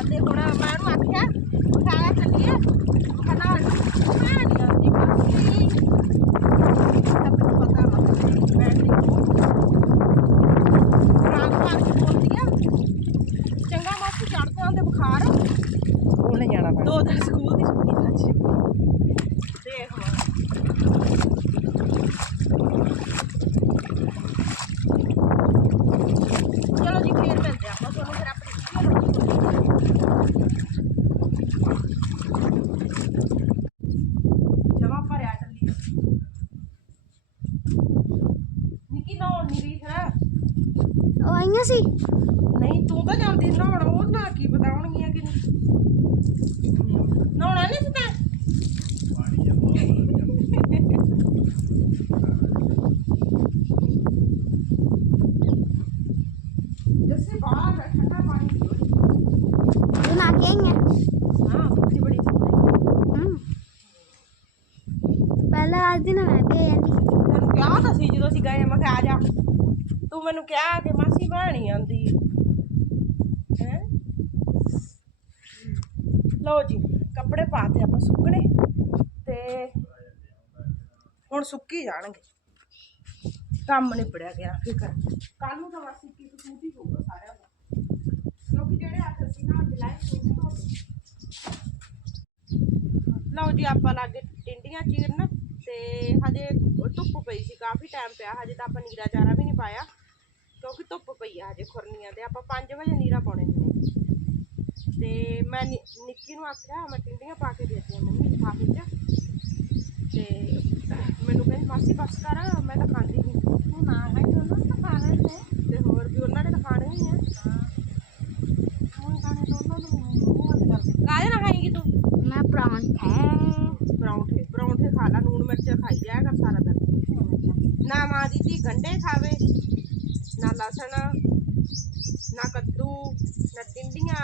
ਨਾ ਉਹ ਹੋਰੂ ਜਿਹੀ ਹੋਈ ਪਈ ਆ ਡਿੰਮ ਜੀ ਠੰਡਾ ਸੀ ਪਾਣੀ ਬਾਹਲਾ ਤੜਕੇ ਦਾ ਬਾਹਲਾ ਠੰਡਾ ਸੀ ਹਾਂ ਤੇ ਹੁਣ ਮੈਂ ਉਹਨੂੰ ਆਖਿਆ ਉਠਾਇਆ ਚੱਲੀਏ ਕਹਿੰਦਾ ਮੈਂ ਨਹੀਂ ਆਉਂਦੀ ਮਾਸੀ ਤਾਂ ਮੈਨੂੰ ਪਤਾ ਵਾ ਕਿ ਮੈਂ ਨਹੀਂ ਰਾਤ ਭਰ ਕੇ ਬੋਲਦੀ ਆ ਚੰਗਾ ਮਾਸੀ ਚੜਦੇ ਆਂਦੇ ਬੁਖਾਰ ਉਹਨੇ ਜਾਣਾ ਪੈਣਾ ਦੋ ਦਿਨ ਸਕੂਲ ਦੀ ਛੁੱਟੀ ਅੱਜ ਦੇਖ ਵਾ ਨਹੀਂ ਗਈ ਫਿਰ ਉਹ ਆਈਆਂ ਸੀ ਨਹੀਂ ਤੂੰ ਤਾਂ ਜਾਂਦੀ ਨਹਾਉਣ ਉਹ ਨਾ ਕੀ ਬਤਾਉਣਗੀਆਂ ਕਿ ਨਹੀਂ ਨਹਾਉਣਾ ਨਹੀਂ ਸੀ ਤੈਂ ਜੱਸੇ ਬਾਹਰ ਆ, ਠੰਡਾ ਪਾਣੀ ਪੀਓ। ਤੂੰ ਨਾ ਕੇ ਆਈਆਂ ਹਾਂ ਬੜੀ ਬੜੀ ਹਮ। ਪਹਿਲਾਂ ਅੱਜ ਦਿਨ ਮੈਂ ਵੀ ਆ ਜਾਂਦੀ ਤੈਨੂੰ ਕਿਹਾ ਤਾਂ ਸੀ ਜਦੋਂ ਅਸੀਂ ਗਏ ਮੈਂ ਕਿਹਾ ਆ ਜਾ ਤੂੰ ਮੈਨੂੰ ਕਿਹਾ ਕਿ ਮਾਸੀ ਬਾਣੀ ਆਂਦੀ ਹੈ? ਲਓ ਜੀ, ਕੱਪੜੇ ਪਾਤੇ ਆਪਾਂ ਸੁੱਕਣੇ ਤੇ ਹੁਣ ਸੁੱਕੀ ਜਾਣਗੇ। ਕੰਮ ਨਿਬੜਿਆ ਗਿਆ, ਫਿਕਰ। ਕੱਲ ਨੂੰ ਤਾਂ ਬਸ ਇੱਕ ਸੂਟ ਹੀ ਹੋਊਗਾ ਸਾਰਿਆਂ ਦਾ। ਕਿਉਂਕਿ ਜਿਹੜੇ ਹੱਥ ਅਸੀਂ ਨਾ ਦਿਲਾਏ ਸੂਟ ਹੀ ਲਓ ਜੀ, ਆਪਾਂ ਲਾਗੇ ਟਿੰਡੀਆਂ ਚੀਰਨ ਤੇ ਹਜੇ ਧੁੱਪ ਪਈ ਸੀ, ਕਾਫੀ ਟਾਈਮ ਪਿਆ। ਹਜੇ ਤਾਂ ਆਪਾਂ ਨੀਰਾ ਚਾਰਾ ਵੀ ਨਹੀਂ ਪਾਇਆ। ਕਿਉਂਕਿ ਧੁੱਪ ਪਈ ਆ ਹਜੇ ਖੁਰਨੀਆਂ ਤੇ ਆਪਾਂ 5 ਵਜੇ ਨੀਰਾ ਪਾਉਣੇ ਹੁੰਦੇ। ਤੇ ਮੈਂ ਨਿੱਕੀ ਨੂੰ ਆਖਿਆ ਮੈਂ ਟਿੰਡੀਆਂ ਪਾ ਕੇ ਦੇਤੀਆਂ ਮੰਮੀ ਲਿਫਾਫੇ 'ਚ ਤੇ ਮੈਨੂੰ ਕਹਿੰਦੀ ਮਾਸੀ ਬਸ ਕਰ ਮੈਂ ਤਾਂ ਖਾਂਦੀ ਨਹੀਂ ਤੂੰ ਨਾ ਖਾਈ ਉਹਨਾਂ ਨੂੰ ਤਾਂ ਖਾ ਲੈਂਦੇ ਤੇ ਹੋਰ ਵੀ ਉਹਨਾਂ ਨੇ ਤਾਂ ਖਾਣੇ ਹੀ ਆ। ਹੁਣ ਖਾਣੇ ਤੋਂ ਉਹਨਾਂ ਨੂੰ ਮੂੰਹ ਬੰਦ ਕਰ ਦੇ। ਕਾਹਦੇ ਨਾਲ ਖਾਏਗੀ ਤੂੰ? ਮੈਂ ਪਰਾਂਠੇ। ਪਰੌਂਠੇ ਪਰੌਂਠੇ ਖਾ ਲਾ ਨੂਣ ਮਿਰਚ ਖਾਈ ਜਾਇਆ ਕਰ ਸਾਰਾ ਦਿਨ। ਨਾ ਮਾਂ ਦੀ ਧੀ ਗੰਢੇ ਖਾਵੇ। ਨਾ ਲਸਣ ਨਾ ਕੱਦੂ ਨਾ ਟਿੰਡੀਆਂ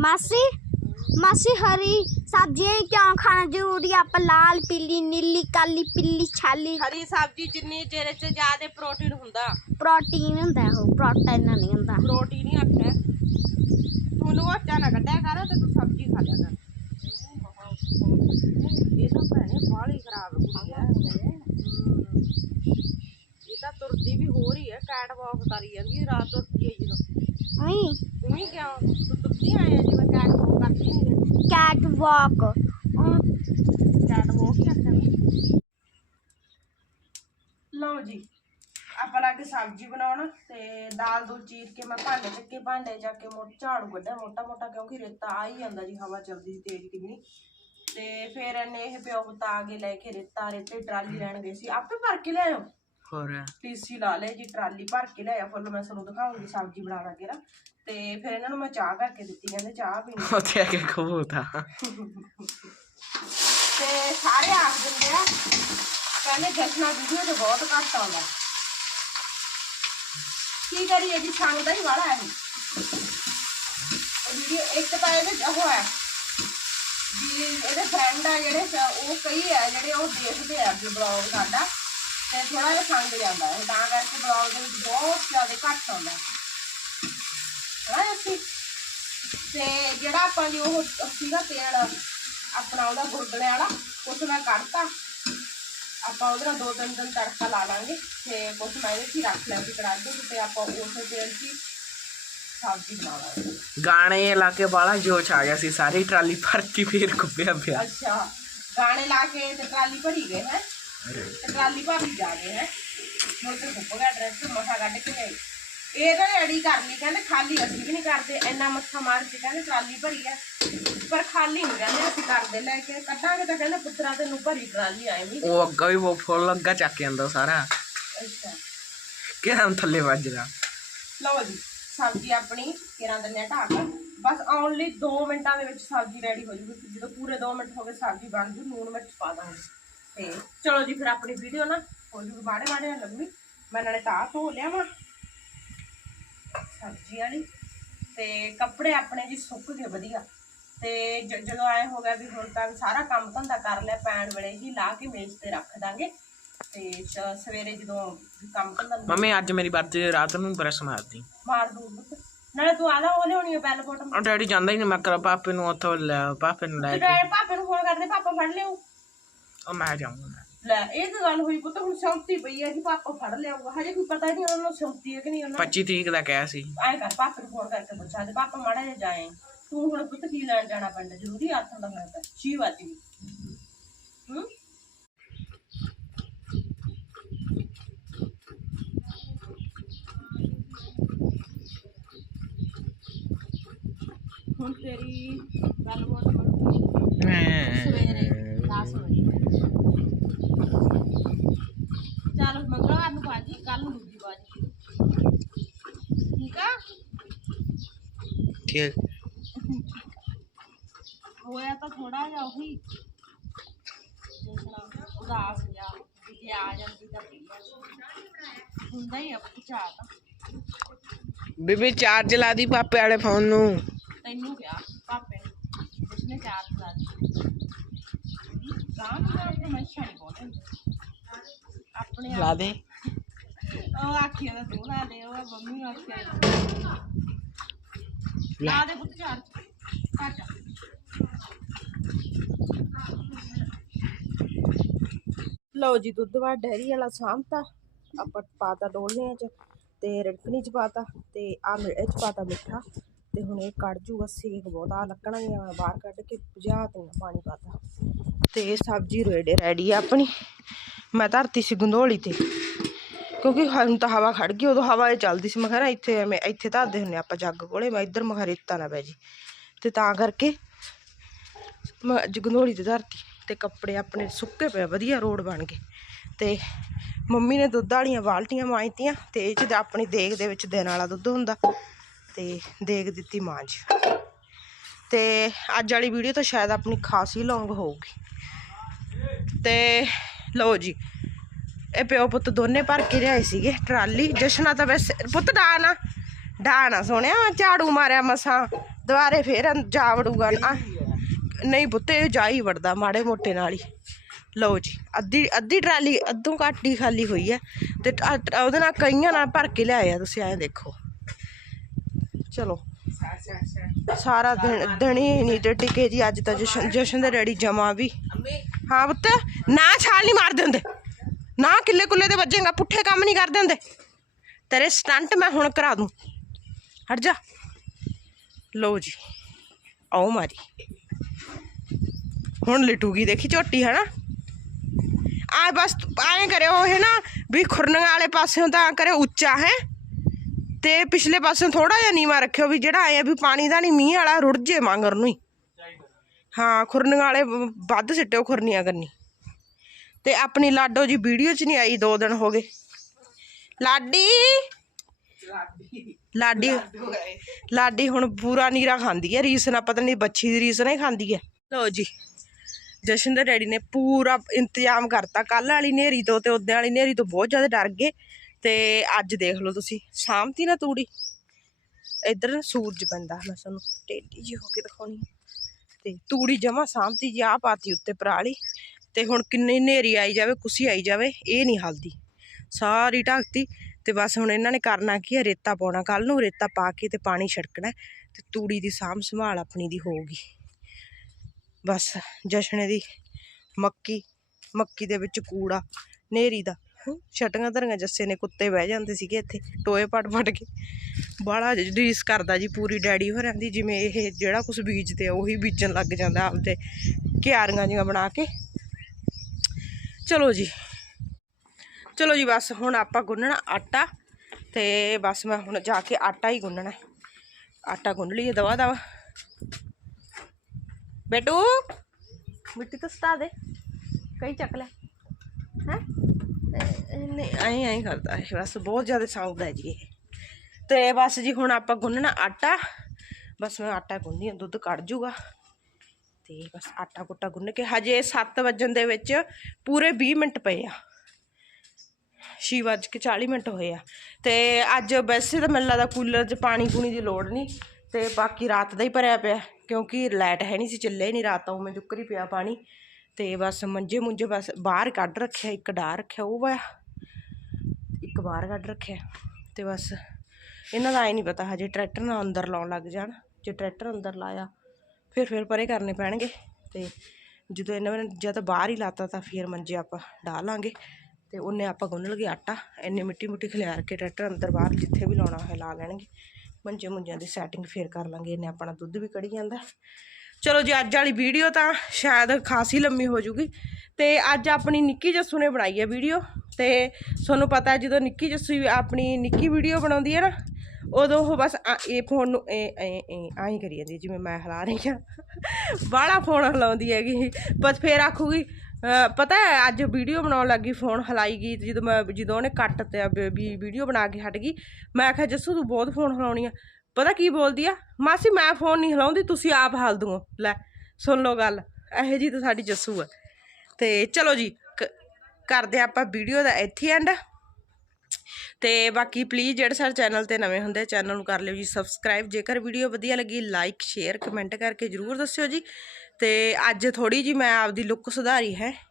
ਮਾਸੀ ਮਾਸੀ ਹਰੀ ਸਬਜ਼ੀਆਂ ਹੀ ਕਿਉਂ ਖਾਣਾ ਜ਼ਰੂਰੀ ਆ ਆਪਾਂ ਲਾਲ ਪੀਲੀ ਨੀਲੀ ਕਾਲੀ ਪਿੱਲੀ ਛਾਲੀ ਹਰੀ ਸਬਜ਼ੀ ਜਿੰਨੀ ਜਿਹਦੇ ਚ ਜ਼ਿਆਦਾ ਪ੍ਰੋਟੀਨ ਹੁੰਦਾ ਪ੍ਰੋਟੀਨ ਹੁੰਦਾ ਉਹ ਪ੍ਰੋਟੀਨ ਨਹੀਂ ਹੁੰਦਾ ਪ੍ਰੋਟੀਨ ਹੀ ਆਖਿਆ ਤੂੰ ਨੂੰ ਆਟਾ ਨਾ ਕੱਢਿਆ ਕਰ ਤੇ ਤੂੰ ਸਬਜ਼ੀ ਖਾ ਲਿਆ ਕਰ ਇਹ ਤਾਂ ਭੈਣੇ ਬਾਹਲੀ ਖਰਾਬ ਹੁੰਦੀ ਹੈ ਹਮ। ਇਹ ਤਾਂ ਤੁਰਦੀ ਵੀ ਹੋ ਰਹੀ ਹੈ ਕੈਟ ਵਾਕ ਕਰੀ ਜਾਂਦੀ ਰਾਤ ਤੁਰਦੀ ਹੈ ਜਦੋਂ। ਨਹੀਂ ਤੂੰ ਹੀ ਕਿਉਂ ਤੂੰ ਤੁਰਦੀ ਆਏ ਆ ਜਿਵੇਂ ਕੈਟ ਵਾਕ ਕਰਦੀ ਨਹੀਂ ਕੈਟ ਵਾਕ ਕੈਟ ਵਾਕ ਹੀ ਆਖਿਆ ਮੈਂ। ਲਓ ਜੀ ਆਪਾਂ ਲਾ ਕੇ ਸਬਜ਼ੀ ਬਣਾਉਣ ਤੇ ਦਾਲ ਦੋ ਚੀਰ ਕੇ ਮੈਂ ਭਾਂਡੇ ਚੱਕੇ ਭਾਂਡੇ ਜਾ ਕੇ ਮੋਟਾ ਝਾੜੂ ਕੱਢਿਆ ਮੋਟਾ ਮੋਟਾ ਕਿਉਂਕਿ ਰੇਤਾ ਆ ਹੀ ਜਾਂਦਾ ਜੀ ਹਵਾ ਚੱਲਦੀ ਸੀ ਤੇਜ਼ ਕਿੰਨੀ ਤੇ ਫਿਰ ਇਹਨੇ ਇਹ ਪਿਓ ਪੁੱਤ ਆ ਕੇ ਲੈ ਕੇ ਰੇਤਾ ਰੇਤੇ ਟਰਾਲੀ ਲੈਣ ਗਏ ਸੀ। ਆਪੇ ਭਰ ਕੇ ਲਿਆਇਓ ਹੋਰ। ਟੀਸੀ ਲਾ ਲੈ ਜੀ ਟਰਾਲੀ ਭਰ ਕੇ ਲਿਆਇਆ ਫੁੱਲ ਮੈਂ ਤੁਹਾਨੂੰ ਦਿਖਾਉਂਗੀ ਸਬਜ਼ੀ ਬਣਾ ਲਾਂਗੇ ਨਾ। ਤੇ ਫਿਰ ਇਹਨਾਂ ਨੂੰ ਮੈਂ ਚਾਹ ਕਰਕੇ ਦਿੱਤੀ ਕਹਿੰਦੇ ਚਾਹ ਪੀਣੀ ਉੱਥੇ ਆ ਕੇ ਕਬੂਤਾ ਤੇ। ਸਾਰੇ ਆਖ ਦਿੰਦੇ ਆ ਕਹਿੰਦੇ ਜਸ਼ਨਾ ਵੀਡੀਓ ਤੇ ਬਹੁਤ ਘੱਟ ਆਉਂਦਾ। ਕੀ ਕਰੀਏ ਜੀ ਸੰਗਦਾ ਹੀ ਵਾਲਾ ਹੈ ਇਹ। ਵੀਡੀਓ ਇੱਕ ਤਾਂ ਇਹਦੇ ਉਹ ਹੈ ਵੀ ਇਹਦੇ ਫਰੈਂਡ ਆ ਜਿਹੜੇ ਉਹ ਕਈ ਆ ਜਿਹੜੇ ਉਹ ਦੇਖਦੇ ਆ ਵੀ ਬਲੌਗ ਸਾਡਾ। ਤੇ ਥੋੜਾ ਜਿਹਾ ਸੰਗ ਜਾਂਦਾ ਹੈ ਤਾਂ ਕਰਕੇ ਬਲੌਗ ਦੇ ਵਿੱਚ ਬਹੁਤ ਜ਼ਿਆਦਾ ਘੱਟ ਆਉਂਦਾ ਹੈ। ਅਸੀਂ ਤੇ ਜਿਹੜਾ ਆਪਾਂ ਜੀ ਉਹ ਸੀਗਾ ਤੇਲ ਆਪਣਾ ਉਹਦਾ ਗੁਰਦਲੇ ਵਾਲਾ ਉਸ ਮੈਂ ਕੱਢਤਾ। ਆਪਾਂ ਉਹਦੇ ਨਾਲ ਦੋ ਤਿੰਨ ਦਿਨ ਤੜਕਾ ਲਾ ਲਾਂਗੇ ਤੇ ਕੁਛ ਮੈਂ ਇਹਦੇ 'ਚ ਰੱਖ ਸੀ ਕੜਾਹੀ ਦੇ ਤੇ ਆਪਾਂ ਉਸੇ ਤੇਲ 'ਚ ਸਬਜ਼ੀ ਬਣਾ ਲਾਂਗੇ। ਗਾਣੇ ਲਾ ਕੇ ਬਾਲਾ ਜੋਸ਼ ਆ ਗਿਆ ਸੀ ਸਾਰੀ ਟਰਾਲੀ ਭਰਤੀ ਫੇਰ ਕੁੱਪਿਆ ਪਿਆ। ਅੱਛਾ ਗਾਣੇ ਲਾ ਕੇ ਤੇ ਟਰਾਲੀ ਭਰੀ ਗਏ ਹੈ? ਟਰਾਲੀ ਭਰੀ ਜਾ ਗਏ ਹੈ। ਹੁਣ ਤੇ ਗਿਆ ਡਰੈਸ ਮਸਾ ਕੱਢ ਕੇ ਲਿਆਈ ਇਹ ਤਾਂ ਰੈਡੀ ਕਰ ਲਈ ਕਹਿੰਦੇ ਖਾਲੀ ਅਸੀਂ ਵੀ ਨਹੀਂ ਕਰਦੇ ਇੰਨਾ ਮੱਥਾ ਮਾਰ ਕੇ ਕਹਿੰਦੇ ਟਰਾਲੀ ਭਰੀ ਹੈ। ਪਰ ਖਾਲੀ ਨਹੀਂ ਕਹਿੰਦੇ ਅਸੀਂ ਕਰਦੇ ਲੈ ਕੇ ਕੱਢਾਂਗੇ ਤਾਂ ਕਹਿੰਦੇ ਪੁੱਤਰਾ ਤੈਨੂੰ ਭਰੀ ਟਰਾਲੀ ਆਏ ਵੀ ਉਹ ਅੱਗਾ ਵੀ ਉਹ ਫੁੱਲ ਅੱਗਾ ਚੱਕ ਕੇ ਆਂਦਾ ਸਾਰਾ। ਅੱਛਾ। ਕਿਹੜਾ ਥੱਲੇ ਵੱਜਦਾ ਲਓ ਜੀ ਸਬਜ਼ੀ ਆਪਣੀ ਕਿਰਾਂ ਦਿੰਨੇ ਢਾਕ ਬਸ ਓਨਲੀ 2 ਮਿੰਟਾਂ ਦੇ ਵਿੱਚ ਸਬਜ਼ੀ ਰੈਡੀ ਹੋ ਜੂਗੀ ਜਦੋਂ ਪੂਰੇ 2 ਮਿੰਟ ਹੋ ਗਏ ਸਬਜ਼ੀ ਬਣ ਜੂ ਨੂਨ ਮਿਰਚ ਪਾ ਦਾਂਗੇ। ਤੇ ਚਲੋ ਜੀ ਫਿਰ ਆਪਣੀ ਵੀਡੀਓ ਨਾ ਹੋ ਜੂਗੀ ਬਾੜੇ ਬਾੜੇ ਲੰਮੀ। ਮੈਂ ਨਾਲੇ ਤਾਂ ਧੋ ਲਿਆ ਵਾ। ਸਬਜ਼ੀ ਵਾਲੀ। ਤੇ ਕੱਪੜੇ ਆਪਣੇ ਜੀ ਸੁੱਕ ਗਏ ਵਧੀਆ। ਤੇ ਜਦੋਂ ਆਏ ਹੋ ਗਿਆ ਵੀ ਹੁਣ ਤਾਂ ਸਾਰਾ ਕੰਮ ਧੰਦਾ ਕਰ ਲਿਆ ਪੈਣ ਵੇਲੇ ਹੀ ਲਾ ਕੇ ਮੇਜ਼ ਤੇ ਰੱਖ ਦਾਂਗੇ। ਤੇ ਸਵੇਰੇ ਜਦੋਂ ਕੰਮ ਧੰਦਾ ਮੰਮੀ ਅੱਜ ਮੇਰੀ ਬਰਥਡੇ ਰਾਤ ਨੂੰ ਬਰਸ ਮਾਰਦੀ। ਮਾਰ ਦੂ ਨਾਲੇ ਤੂੰ ਆਦਾ ਉਹ ਲਿਆਉਣੀ ਹੈ ਬੈਲ ਉਹ ਡੈਡੀ ਜਾਂਦਾ ਹੀ ਨਹੀਂ ਮੈਂ ਕਰ ਪਾਪੇ ਨੂੰ ਉੱਥੋਂ ਲੈ ਪਾਪੇ ਨੂੰ ਲੈ ਕੇ। ਡੈਡ ਪਾਪੇ ਨੂੰ ਫੋਨ ਕਰਦੇ ਪਾਪਾ ਫੜ ਲਿਓ ਉਹ ਮੈਂ ਜਾਊਂਗਾ ਲੈ ਇਹ ਤਾਂ ਗੱਲ ਹੋਈ ਪੁੱਤ ਹੁਣ ਸ਼ੌਂਤੀ ਪਈ ਹੈ ਕਿ ਪਾਪਾ ਫੜ ਲਿਆਊਗਾ। ਹਜੇ ਕੋਈ ਪਤਾ ਨਹੀਂ ਉਹਨਾਂ ਨੂੰ ਸ਼ੌਂਤੀ ਹੈ ਕਿ ਨਹੀਂ ਉਹਨਾਂ 25 ਤਰੀਕ ਦਾ ਕਿਹਾ ਸੀ। ਆਏ ਕਰ ਪਾਪੇ ਨੂੰ ਫੋਨ ਕਰਕੇ ਪੁੱਛਾ ਤੇ ਪਾਪਾ ਮਾੜਾ ਜਿਹਾ ਜਾਏ। ਤੂੰ ਹੁਣ ਪੁੱਤ ਕੀ ਲੈਣ ਜਾਣਾ ਪੈਂਦਾ ਜ਼ਰੂਰੀ ਹੱਥ ਦਾ ਤਾਂ ਛੀ ਵਾਤੀ ਹੂੰ? ਹੁਣ ਤੇਰੀ ਗੱਲ ਬਹੁਤ ਬਣੂਗੀ ਸਵੇਰੇ। 10 ਵਜੇ ਚੱਲ ਮੰਗਲਵਾਰ ਬਾਜੀ ਠੀਕ। ਆ ਠੀਕ ਹੋਇਆ ਤਾਂ ਥੋੜਾ ਜਿਹਾ ਉਹੀ ਦੇਖਣਾ ਉਦਾਸ ਜਾ ਵੀ ਜੇ ਆ ਜਾਂਦੀ ਤਾਂ ਵਧੀਆ ਸੀ। ਹੁੰਦਾ ਹੀ ਆ ਪੁੱਛਾ ਤਾਂ ਬੀਬੀ ਚਾਰਜ ਲਾ ਦੀ ਪਾਪੇ ਵਾਲੇ ਫੋਨ ਨੂੰ। ਤੈਨੂੰ ਕਿਹਾ ਪਾਪੇ ਨੇ। ਉਸਨੇ ਚਾਰ ਲਾ ਦਿੱਤੀ ਗਾਂ ਨੂੰ ਗਾਂ ਪਰਮੇਸ਼ਰ ਨਹੀਂ ਬੋਲਦੇ ਆਪਣੇ ਆਪ ਲਾ ਦੇ। ਉਹ ਆਖੀਆਂ ਦਾ ਤੂੰ ਲਾ ਦੇ ਉਹ ਮੰਮੀ ਆਖਿਆ ਲਾ। ਦੇ ਪੁੱਤ ਚਾਰ। ਕੱਟ ਲਓ ਜੀ ਦੁੱਧ ਵਾ ਡੈਰੀ ਵਾਲਾ ਸਾਂਭਤਾ। ਆਪਾਂ ਪਾਤਾ ਡੋਲਨੇ ਚ ਤੇ ਰੜਕਣੀ ਚ ਪਾਤਾ ਤੇ ਆ ਇਹ ਚ ਪਾਤਾ ਮਿੱਠਾ। ਤੇ ਹੁਣ ਇਹ ਕੱਢ ਜੂਗਾ ਸੇਕ ਬਹੁਤ ਆ ਲੱਕੜਾਂ ਦੀਆਂ ਬਾਹਰ ਕੱਢ ਕੇ ਭਜਾ ਤੇ ਪਾਣੀ ਪਾਤਾ। ਤੇ ਸਬਜ਼ੀ ਰੇੜੇ ਰੈਡੀ ਆ ਆਪਣੀ। ਮੈਂ ਧਰਤੀ ਸੀ ਗੰਧੋਲੀ ਤੇ, ਕਿਉਂਕਿ ਹੁਣ ਤਾਂ ਹਵਾ ਖੜ ਗਈ, ਉਦੋਂ ਹਵਾ ਇਹ ਚੱਲਦੀ ਸੀ। ਮੈਂ ਕਿਹਾ ਨਾ ਇੱਥੇ ਐਵੇਂ, ਇੱਥੇ ਧਰਦੇ ਹੁੰਨੇ ਆਪਾਂ ਜੱਗ ਕੋਲੇ, ਮੈਂ ਇੱਧਰ, ਮੈਂ ਕਿਹਾ ਰੇਤਾ ਨਾ ਪੈ ਜੀ। ਤੇ ਤਾਂ ਕਰਕੇ ਮੈਂ ਅੱਜ ਗੰਧੋਲੀ ਤੇ ਧਰਤੀ, ਤੇ ਕੱਪੜੇ ਆਪਣੇ ਸੁੱਕੇ ਪਏ ਵਧੀਆ ਰੋਡ ਬਣ ਗਏ। ਤੇ ਮੰਮੀ ਨੇ ਦੁੱਧ ਵਾਲੀਆਂ ਬਾਲਟੀਆਂ ਮਾਂਜਤੀਆਂ, ਤੇ ਇਹ ਚ ਆਪਣੀ ਦੇਗ ਦੇ ਵਿੱਚ ਦੇਣ ਵਾਲਾ ਦੁੱਧ ਹੁੰਦਾ, ਤੇ ਦੇਗ ਦਿੱਤੀ ਮਾਂਜ। ਤੇ ਅੱਜ ਵਾਲੀ ਵੀਡੀਓ ਤਾਂ ਸ਼ਾਇਦ ਆਪਣੀ ਖਾਸੀ ਲੌਂਗ ਹੋਊਗੀ। ਤੇ ਲਓ ਜੀ, ਇਹ ਪਿਓ ਪੁੱਤ ਦੋਨੇ ਭਰ ਕੇ ਲਿਆਏ ਸੀਗੇ ਟਰਾਲੀ। ਜਸ਼ਨਾ ਤਾਂ ਵੈਸੇ, ਪੁੱਤ ਡਾਣਾ ਡਾਣਾ ਸੋਹਣਿਆ, ਝਾੜੂ ਮਾਰਿਆ ਮਸਾਂ, ਦੁਬਾਰੇ ਫੇਰ ਜਾ ਵੜੂਗਾ ਨਾ। ਨਹੀਂ ਪੁੱਤ, ਇਹ ਜਾ ਹੀ ਵੜਦਾ ਮਾੜੇ ਮੋਟੇ ਨਾਲ ਹੀ। ਲਓ ਜੀ, ਅੱਧੀ ਅੱਧੀ ਟਰਾਲੀ ਅੱਧੋਂ ਘੱਟ ਹੀ ਖਾਲੀ ਹੋਈ ਹੈ। ਤੇ ਉਹਦੇ ਨਾਲ ਕਈਆਂ ਨਾਲ ਭਰ ਕੇ ਲਿਆਏ ਆ, ਤੁਸੀਂ ਐਂ ਦੇਖੋ। ਚਲੋ ਸਾਰਾ ਦਿਨ ਦਿਨੀ ਨਹੀਂ ਤੇ ਟਿਕੇ ਜੀ, ਅੱਜ ਤਾਂ ਜਸ਼ਨ ਜਸ਼ਨ ਦੇ ਡੈਡੀ ਜਮਾ ਵੀ। ਹਾਂ ਪੁੱਤ, ਨਾ ਛਾਲ ਨਹੀਂ ਮਾਰ ਦਿੰਦੇ। ਨਾ ਕਿੱਲੇ ਕੁੱਲੇ ਦੇ ਵੱਜੇਗਾ, ਪੁੱਠੇ ਕੰਮ ਨਹੀਂ ਕਰਦੇ ਹੁੰਦੇ ਤੇਰੇ ਸਟੰਟ ਮੈਂ ਹੁਣ ਕਰਾ ਦੂੰ। ਹਟ ਜਾ। ਲਓ ਜੀ, ਆਓ ਮਾਰੀ। ਹੁਣ ਲਿਟੂਗੀ ਦੇਖੀ ਝੋਟੀ ਹੈ ਨਾ ਆ ਬਸ ਐਂ ਕਰਿਓ ਇਹ ਨਾ ਵੀ ਖੁਰਨਗਾ ਵਾਲੇ ਪਾਸਿਓਂ ਤਾਂ ਕਰੇ ਉੱਚਾ, ਹੈ? ਤੇ ਪਿਛਲੇ ਪਾਸੇ ਥੋੜਾ ਜਿਹਾ ਨੀਵਾ ਰੱਖਿਓ ਵੀ ਜਿਹੜਾ ਆਇਆ ਵੀ ਪਾਣੀ ਦਾ ਨਹੀਂ ਮੀਂਹ ਵਾਲਾ ਰੁੜ ਜੇ ਮੰਗਰ ਨੂੰ ਹੀ। ਹਾਂ ਖੁਰਨਗਾ ਵਾਲੇ ਵੱਧ ਸਿੱਟਿਓ ਖੁਰਨੀਆਂ ਕਰਨੀ ਤੇ ਆਪਣੀ ਲਾਡੋ ਜੀ ਵੀਡੀਓ 'ਚ ਨਹੀਂ ਆਈ ਦੋ ਦਿਨ ਹੋ ਗਏ। ਲਾਡੀ! ਲਾਡੀ ਲਾਡੀ ਹੁਣ ਪੂਰਾ ਨੀਰਾ ਖਾਂਦੀ ਹੈ ਰੀਸ ਨਾਲ ਪਤਾ ਨਹੀਂ ਬੱਚੀ ਦੀ ਰੀਸ ਨਾਲ ਹੀ ਖਾਂਦੀ ਹੈ ਲਓ ਜੀ, ਜਸ਼ਨ ਦੇ ਡੈਡੀ ਨੇ ਪੂਰਾ ਇੰਤਜ਼ਾਮ ਕਰਤਾ ਕੱਲ ਵਾਲੀ ਨੇਰੀ ਤੋਂ ਤੇ ਉਦੋਂ ਵਾਲੀ ਨੇਰੀ ਤੋਂ ਬਹੁਤ ਜ਼ਿਆਦਾ ਡਰ ਗਏ। ਤੇ ਅੱਜ ਦੇਖ ਲਓ ਤੁਸੀਂ ਸਾਹਮਤੀ ਨਾ ਤੂੜੀ। ਇੱਧਰ ਨਾ ਸੂਰਜ ਪੈਂਦਾ ਮੈਂ ਤੁਹਾਨੂੰ ਟੇਢੀ ਜੀ ਹੋ ਕੇ ਦਿਖਾਉਣੀ ਆ। ਤੇ ਤੂੜੀ ਜਮਾ ਸਾਹਮਤੀ ਜੀ ਆ ਪਾਤੀ ਉੱਤੇ ਪਰਾਲੀ, ਤੇ ਹੁਣ ਕਿੰਨੀ ਹਨੇਰੀ ਆਈ ਜਾਵੇ, ਕੁਸੀ ਆਈ ਜਾਵੇ, ਇਹ ਨਹੀਂ ਹਲਦੀ। ਸਾਰੀ ਢੱਕਤੀ, ਤੇ ਬਸ ਹੁਣ ਇਹਨਾਂ ਨੇ ਕਰਨਾ ਕੀ ਹੈ, ਰੇਤਾ ਪਾਉਣਾ। ਕੱਲ ਨੂੰ ਰੇਤਾ ਪਾ ਕੇ ਤੇ ਪਾਣੀ ਛਿੜਕਣਾ ਤੇ ਤੂੜੀ ਦੀ ਸਾਂਭ ਸੰਭਾਲ ਆਪਣੀ ਦੀ ਹੋਊਗੀ। ਬਸ ਜਸ਼ਨੇ ਦੀ ਮੱਕੀ ਮੱਕੀ ਦੇ ਵਿੱਚ ਕੂੜਾ ਨੇਰੀ ਦਾ। ਛਟੀਆਂ ਧਰੀਆਂ, ਜੱਸੇ ਨੇ ਕੁੱਤੇ ਬਹਿ ਜਾਂਦੇ ਸੀਗੇ ਇੱਥੇ, ਟੋਏ ਪਟ ਪਟ ਕੇ। ਬਾਹਲਾ ਰੀਸ ਕਰਦਾ ਜੀ ਪੂਰੀ ਡੈਡੀ ਹੋ ਰਹਿੰਦੀ ਜਿਵੇਂ ਇਹ ਜਿਹੜਾ ਕੁਝ ਬੀਜਦੇ ਆ, ਉਹੀ ਬੀਜਣ ਲੱਗ ਜਾਂਦਾ ਆਪਦੇ ਕਿਆਰੀਆਂ ਜਿਹੀਆਂ ਬਣਾ ਕੇ। ਚਲੋ ਜੀ। ਚਲੋ ਜੀ, ਬਸ ਹੁਣ ਆਪਾਂ ਗੁੰਨਣਾ ਆਟਾ, ਤੇ ਬਸ ਮੈਂ ਹੁਣ ਜਾ ਕੇ ਆਟਾ ਹੀ ਗੁੰਨਣਾ। ਆਟਾ ਗੁੰਨ ਲਈਏ ਦਵਾ ਦਵਾ। ਬੇਟੂ, ਮਿੱਟੀ ਤਾਂ ਸਟਾ ਦੇ। ਕਈ ਚੱਕ ਲੈ। ਹੈ? ਐਂ ਐਂ ਕਰਦਾ ਹੈ ਬਸ ਬਹੁਤ ਜ਼ਿਆਦਾ ਸਾਊਂਡ ਹੈ ਜੀ ਇਹ। ਤੇ ਬਸ ਜੀ ਹੁਣ ਆਪਾਂ ਗੁੰਨਣਾ ਆਟਾ। ਬਸ ਮੈਂ ਆਟਾ ਗੁੰਨਦੀ ਹਾਂ, ਦੁੱਧ ਕੱਢ ਜੂਗਾ। ਤੇ ਬਸ ਆਟਾ ਕੁੱਟਾ ਗੁੰਨ ਕੇ ਹਜੇ 7 ਵਜਣ ਦੇ ਵਿੱਚ ਪੂਰੇ 20 ਮਿੰਟ ਪਏ ਆ। ਛੇ ਵੱਜ ਕੇ 40 ਮਿੰਟ ਹੋਏ ਆ। ਤੇ ਅੱਜ ਵੈਸੇ ਤਾਂ ਮੈਨੂੰ ਲੱਗਦਾ ਕੂਲਰ 'ਚ ਪਾਣੀ ਪੂਣੀ ਦੀ ਲੋੜ ਨਹੀਂ। ਤੇ ਬਾਕੀ ਰਾਤ ਦਾ ਹੀ ਭਰਿਆ ਪਿਆ ਕਿਉਂਕਿ ਲਾਈਟ ਹੈ ਨਹੀਂ ਸੀ ਚੱਲੇ ਨਹੀਂ ਰਾਤ ਤੋਂ ਮੈਂ ਜੁੱਕਰ ਹੀ ਪਿਆ ਪਾਣੀ। ਤੇ ਬਸ ਮੰਜੇ ਮੁੰਜੇ ਬਸ ਬਾਹਰ ਕੱਢ ਰੱਖਿਆ, ਇੱਕ ਡਾਹ ਰੱਖਿਆ, ਉਹ ਵਾ, ਇੱਕ ਬਾਹਰ ਕੱਢ ਰੱਖਿਆ ਤੇ ਬਸ ਇਹਨਾਂ ਦਾ ਐ ਨਹੀਂ ਪਤਾ ਹਜੇ ਟਰੈਕਟਰ ਨਾਲ ਅੰਦਰ ਲਾਉਣ ਲੱਗ ਜਾਣ, ਜੇ ਟਰੈਕਟਰ ਅੰਦਰ ਲਾਇਆ ਫਿਰ ਫਿਰ ਪਰੇ ਕਰਨੇ ਪੈਣਗੇ ਤੇ ਜਦੋਂ ਇਹਨਾਂ ਨੇ ਜਾਂ ਬਾਹਰ ਹੀ ਲਾਤਾ ਤਾਂ ਫਿਰ ਮੰਜੇ ਆਪਾਂ ਡਾਹ ਲਾਂਗੇ ਤੇ ਉਹਨੇ ਆਪਾਂ ਗੁੰਨ ਲਗੇ ਆਟਾ, ਇੰਨੇ ਮਿੱਟੀ ਮੁੱਟੀ ਖਿਲਾਰ ਕੇ ਟਰੈਕਟਰ ਅੰਦਰ ਬਾਹਰ ਜਿੱਥੇ ਵੀ ਲਾਉਣਾ ਹੋਇਆ ਲਾ ਲੈਣਗੇ ਮੰਜੇ ਮੁੰਜਿਆਂ ਦੀ ਸੈਟਿੰਗ ਫੇਰ ਕਰ ਲਾਂਗੇ ਇਹਨੇ ਆਪਣਾ ਦੁੱਧ ਵੀ ਕੜੀ ਜਾਂਦਾ ਚਲੋ ਜੀ, ਅੱਜ ਵਾਲੀ ਵੀਡੀਓ ਤਾਂ ਸ਼ਾਇਦ ਖਾਸੀ ਲੰਮੀ ਹੋ ਜੂਗੀ। ਤੇ ਅੱਜ ਆਪਣੀ ਨਿੱਕੀ ਜੱਸੂ ਨੇ ਬਣਾਈ ਹੈ ਵੀਡੀਓ ਤੇ ਤੁਹਾਨੂੰ ਪਤਾ ਹੈ, ਜਦੋਂ ਨਿੱਕੀ ਜੱਸੂ ਆਪਣੀ ਨਿੱਕੀ ਵੀਡੀਓ ਬਣਾਉਂਦੀ ਹੈ ਨਾ, ਉਦੋਂ ਉਹ ਬਸ ਆ- ਇਹ ਫੋਨ ਨੂੰ ਐ ਐ, ਐਂ ਹੀ ਕਰੀ ਜਾਂਦੀ ਜਿਵੇਂ ਮੈਂ ਹਿਲਾ ਰਹੀ ਹਾਂ। ਬਾਹਲਾ ਫੋਨ ਹਿਲਾਉਂਦੀ ਹੈਗੀ। ਬਸ ਫੇਰ ਆਖੂਗੀ ਪਤਾ ਹੈ, ਅੱਜ ਵੀਡੀਓ ਬਣਾਉਣ ਲੱਗੀ ਫੋਨ ਹਲਾਈ ਗਈ ਜਦੋਂ ਮੈਂ, ਜਦੋਂ ਉਹਨੇ ਕੱਟ ਤੇ ਵੀਡੀਓ ਬਣਾ ਕੇ ਹਟ ਗਈ, ਮੈਂ ਆਖਿਆ ਜੱਸੂ ਤੂੰ ਬਹੁਤ ਫੋਨ ਹਲਾਉਣੀ ਆ। ਪਤਾ ਕੀ ਬੋਲਦੀ ਆ? ਮਾਸੀ, ਮੈਂ ਫੋਨ ਨਹੀਂ ਹਿਲਾਉਂਦੀ, ਤੁਸੀਂ ਆਪ ਹਲ ਦੂਓ। ਲੈ, ਸੁਣ ਲਓ ਗੱਲ, ਇਹੋ ਜੀ ਤਾਂ ਸਾਡੀ ਜੱਸੂ ਆ। ਤੇ ਚਲੋ ਜੀ, ਕ- ਕਰਦੇ ਆਪਾਂ ਵੀਡੀਓ ਦਾ ਇੱਥੇ ਐਂਡ ਤੇ ਬਾਕੀ ਪਲੀਜ਼ ਜਿਹੜੇ ਸਾਡੇ ਚੈਨਲ ਤੇ ਨਵੇਂ ਹੁੰਦੇ ਚੈਨਲ ਨੂੰ ਕਰ ਲਿਓ ਜੀ ਸਬਸਕ੍ਰਾਈਬ ਜੇਕਰ ਵੀਡੀਓ ਵਧੀਆ ਲੱਗੀ ਲਾਈਕ ਸ਼ੇਅਰ ਕਮੈਂਟ ਕਰਕੇ ਜਰੂਰ ਦੱਸਿਓ ਜੀ। ਤੇ ਅੱਜ ਥੋੜੀ ਜੀ ਮੈਂ ਆਪਦੀ ਲੁੱਕ ਸੁਧਾਰੀ ਹੈ।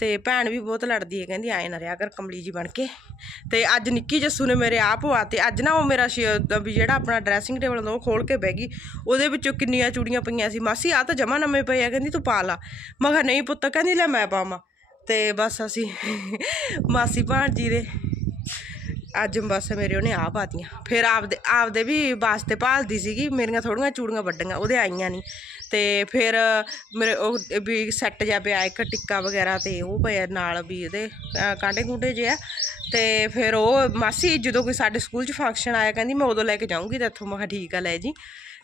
ਤੇ ਭੈਣ ਵੀ ਬਹੁਤ ਲੜਦੀ ਹੈ, ਕਹਿੰਦੀ ਆਏ ਨਾ ਰਿਆ ਕਰ ਕਮਲੀ ਜੀ ਬਣ ਕੇ। ਤੇ ਅੱਜ ਨਿੱਕੀ ਜੱਸੂ ਨੇ ਮੇਰੇ ਆਪ ਤੇ ਅੱਜ ਨਾ ਉਹ ਮੇਰਾ ਸ਼ੇ- ਵੀ ਜਿਹੜਾ ਆਪਣਾ ਡਰੈਸਿੰਗ ਟੇਬਲ ਹੁੰਦਾ ਉਹ ਖੋਲ ਕੇ ਬਹਿ ਗਈ। ਉਹਦੇ ਵਿੱਚੋਂ ਕਿੰਨੀਆਂ ਚੂੜੀਆਂ ਪਈਆਂ ਸੀ। ਮਾਸੀ ਆ ਤਾਂ ਜਮਾ ਨਵੇਂ ਪਏ ਆ, ਕਹਿੰਦੀ ਤੂੰ ਪਾ ਲਾ। ਮੈਂ ਕਿਹਾ, ਨਹੀਂ ਪੁੱਤ, ਕਹਿੰਦੀ ਲੈ ਮੈਂ ਪਾਵਾਂ। ਤੇ ਬਸ ਅਸੀਂ ਮਾਸੀ ਭਾਣਜੀ ਦੇ ਅੱਜ ਬਸ ਮੇਰੇ ਉਹਨੇ ਆ ਪਾਤੀਆਂ। ਫਿਰ ਆਪਦੇ ਆਪਦੇ ਵੀ ਵਾਸਤੇ ਭਾਲਦੀ ਸੀਗੀ, ਮੇਰੀਆਂ ਥੋੜੀਆਂ ਚੂੜੀਆਂ ਵੱਡੀਆਂ, ਉਹਦੇ ਆਈਆਂ ਨਹੀਂ ਤੇ ਫਿਰ ਮੇਰੇ ਉਹ ਵੀ ਸੈੱਟ ਜਿਹਾ ਪਿਆ ਇੱਕ ਟਿੱਕਾ ਵਗੈਰਾ ਤੇ ਉਹ ਪਿਆ ਨਾਲ ਵੀ ਉਹਦੇ ਕਾਂਡੇ ਕਾਂਟੇ ਕੁੰਟੇ ਜਿਹੇ ਆ। ਤੇ ਫਿਰ ਉਹ ਮਾਸੀ ਜਦੋਂ ਕੋਈ ਸਾਡੇ ਸਕੂਲ 'ਚ ਫੰਕਸ਼ਨ ਆਇਆ, ਕਹਿੰਦੀ ਮੈਂ ਉਦੋਂ ਲੈ ਕੇ ਜਾਊਂਗੀ ਤੇ ਇੱਥੋਂ। ਮੈਂ ਕਿਹਾ ਠੀਕ ਆ, ਲੈ ਜੀ।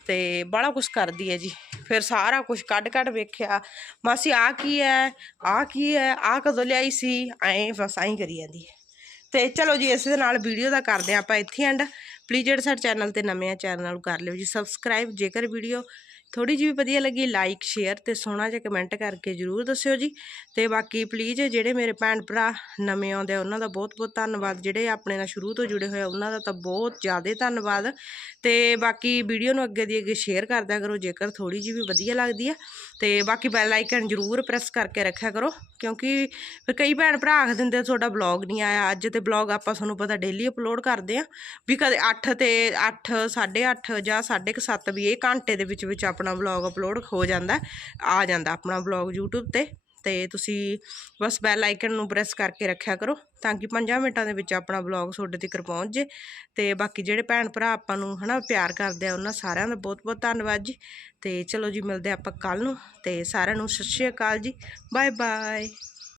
ਤੇ ਬੜਾ ਕੁਝ ਕਰਦੀ ਹੈ ਜੀ। ਫਿਰ ਸਾਰਾ ਕੁਝ ਕੱਢ ਕੱਢ ਵੇਖਿਆ। ਮਾਸੀ ਆ ਕੀ ਹੈ? ਆ ਕੀ ਹੈ? ਆ ਕਦੋਂ ਲਿਆਈ ਸੀ? ਐਂ ਬਸ ਐਂ ਕਰੀ ਜਾਂਦੀ। ਹੈ ਤੇ ਚਲੋ ਜੀ, ਇਸ ਦੇ ਨਾਲ ਵੀਡੀਓ ਦਾ ਕਰਦੇ ਹਾਂ ਆਪਾਂ ਇੱਥੇ ਐਂਡ ਪਲੀਜ਼ ਜਿਹੜੇ ਸਾਡੇ ਚੈਨਲ ਤੇ ਨਵੇਂ ਆ ਚੈਨਲ ਨੂੰ ਕਰ ਲਿਓ ਜੀ ਸਬਸਕ੍ਰਾਈਬ ਜੇਕਰ ਵੀਡੀਓ ਥੋੜੀ ਜਿਹੀ ਵੀ ਵਧੀਆ ਲੱਗੀ ਲਾਈਕ ਸ਼ੇਅਰ ਤੇ ਸੋਹਣਾ ਜਿਹਾ ਕਮੈਂਟ ਕਰਕੇ ਜਰੂਰ ਦੱਸਿਓ ਜੀ। ਤੇ ਬਾਕੀ ਪਲੀਜ਼ ਜਿਹੜੇ ਮੇਰੇ ਭੈਣ ਭਰਾ ਨਵੇਂ ਆਉਂਦੇ ਆ, ਉਹਨਾਂ ਦਾ ਬਹੁਤ ਬਹੁਤ ਧੰਨਵਾਦ। ਜਿਹੜੇ ਆਪਣੇ ਨਾਲ ਸ਼ੁਰੂ ਤੋਂ ਜੁੜੇ ਹੋਏ ਉਹਨਾਂ ਦਾ ਤਾਂ ਬਹੁਤ ਜ਼ਿਆਦਾ ਧੰਨਵਾਦ। ਤੇ ਬਾਕੀ ਵੀਡੀਓ ਨੂੰ ਅੱਗੇ ਦੀ ਅੱਗੇ ਸ਼ੇਅਰ ਕਰਦਿਆ ਕਰੋ, ਜੇਕਰ ਥੋੜੀ ਜਿਹੀ ਵੀ ਵਧੀਆ ਲੱਗਦੀ ਆ। ਤੇ ਬਾਕੀ ਬੈਲ ਆਈਕਨ ਜਰੂਰ ਪ੍ਰੈਸ ਕਰਕੇ ਰੱਖਿਆ ਕਰੋ, ਕਿਉਂਕਿ ਫਿਰ ਕਈ ਭੈਣ ਭਰਾ ਆਖ ਦਿੰਦੇ ਤੁਹਾਡਾ ਬਲੌਗ ਨਹੀਂ ਆਇਆ, ਅੱਜ ਤੇ ਬਲੌਗ ਆਪਾਂ ਤੁਹਾਨੂੰ ਪਤਾ ਡੇਲੀ ਅਪਲੋਡ ਕਰਦੇ ਆ। ਵੀ ਕਦੇ 8 ਤੇ 8 8:30 ਜਾਂ 7:30 ਵੀ ਇਹ ਘੰਟੇ ਦੇ ਵਿੱਚ ਵਿੱਚ ਆਪਣਾ ਬਲੌਗ ਅਪਲੋਡ ਹੋ ਜਾਂਦਾ ਆ ਜਾਂਦਾ ਆਪਣਾ ਬਲੌਗ YouTube ਤੇ ਤੇ ਤੁਸੀਂ ਬਸ ਬੈਲ ਆਈਕਨ ਨੂੰ ਪ੍ਰੈਸ ਕਰਕੇ ਰੱਖਿਆ ਕਰੋ ਤਾਂ ਕਿ 5 ਮਿੰਟਾਂ ਦੇ ਵਿੱਚ ਆਪਣਾ ਬਲੌਗ ਤੁਹਾਡੇ ਤੱਕ ਪਹੁੰਚ ਜੇ, ਤੇ ਬਾਕੀ ਜਿਹੜੇ ਭੈਣ ਭਰਾ ਆਪਾਂ ਨੂੰ ਹਨਾ ਪਿਆਰ ਕਰਦੇ ਆ ਉਹਨਾਂ ਸਾਰਿਆਂ ਦਾ ਬਹੁਤ ਬਹੁਤ ਧੰਨਵਾਦ ਜੀ, ਤੇ ਚਲੋ ਜੀ ਮਿਲਦੇ ਆਪਾਂ ਕੱਲ ਨੂੰ, ਤੇ ਸਾਰਿਆਂ ਨੂੰ ਸਤਿ ਸ਼੍ਰੀ ਅਕਾਲ ਜੀ ਬਾਏ ਬਾਏ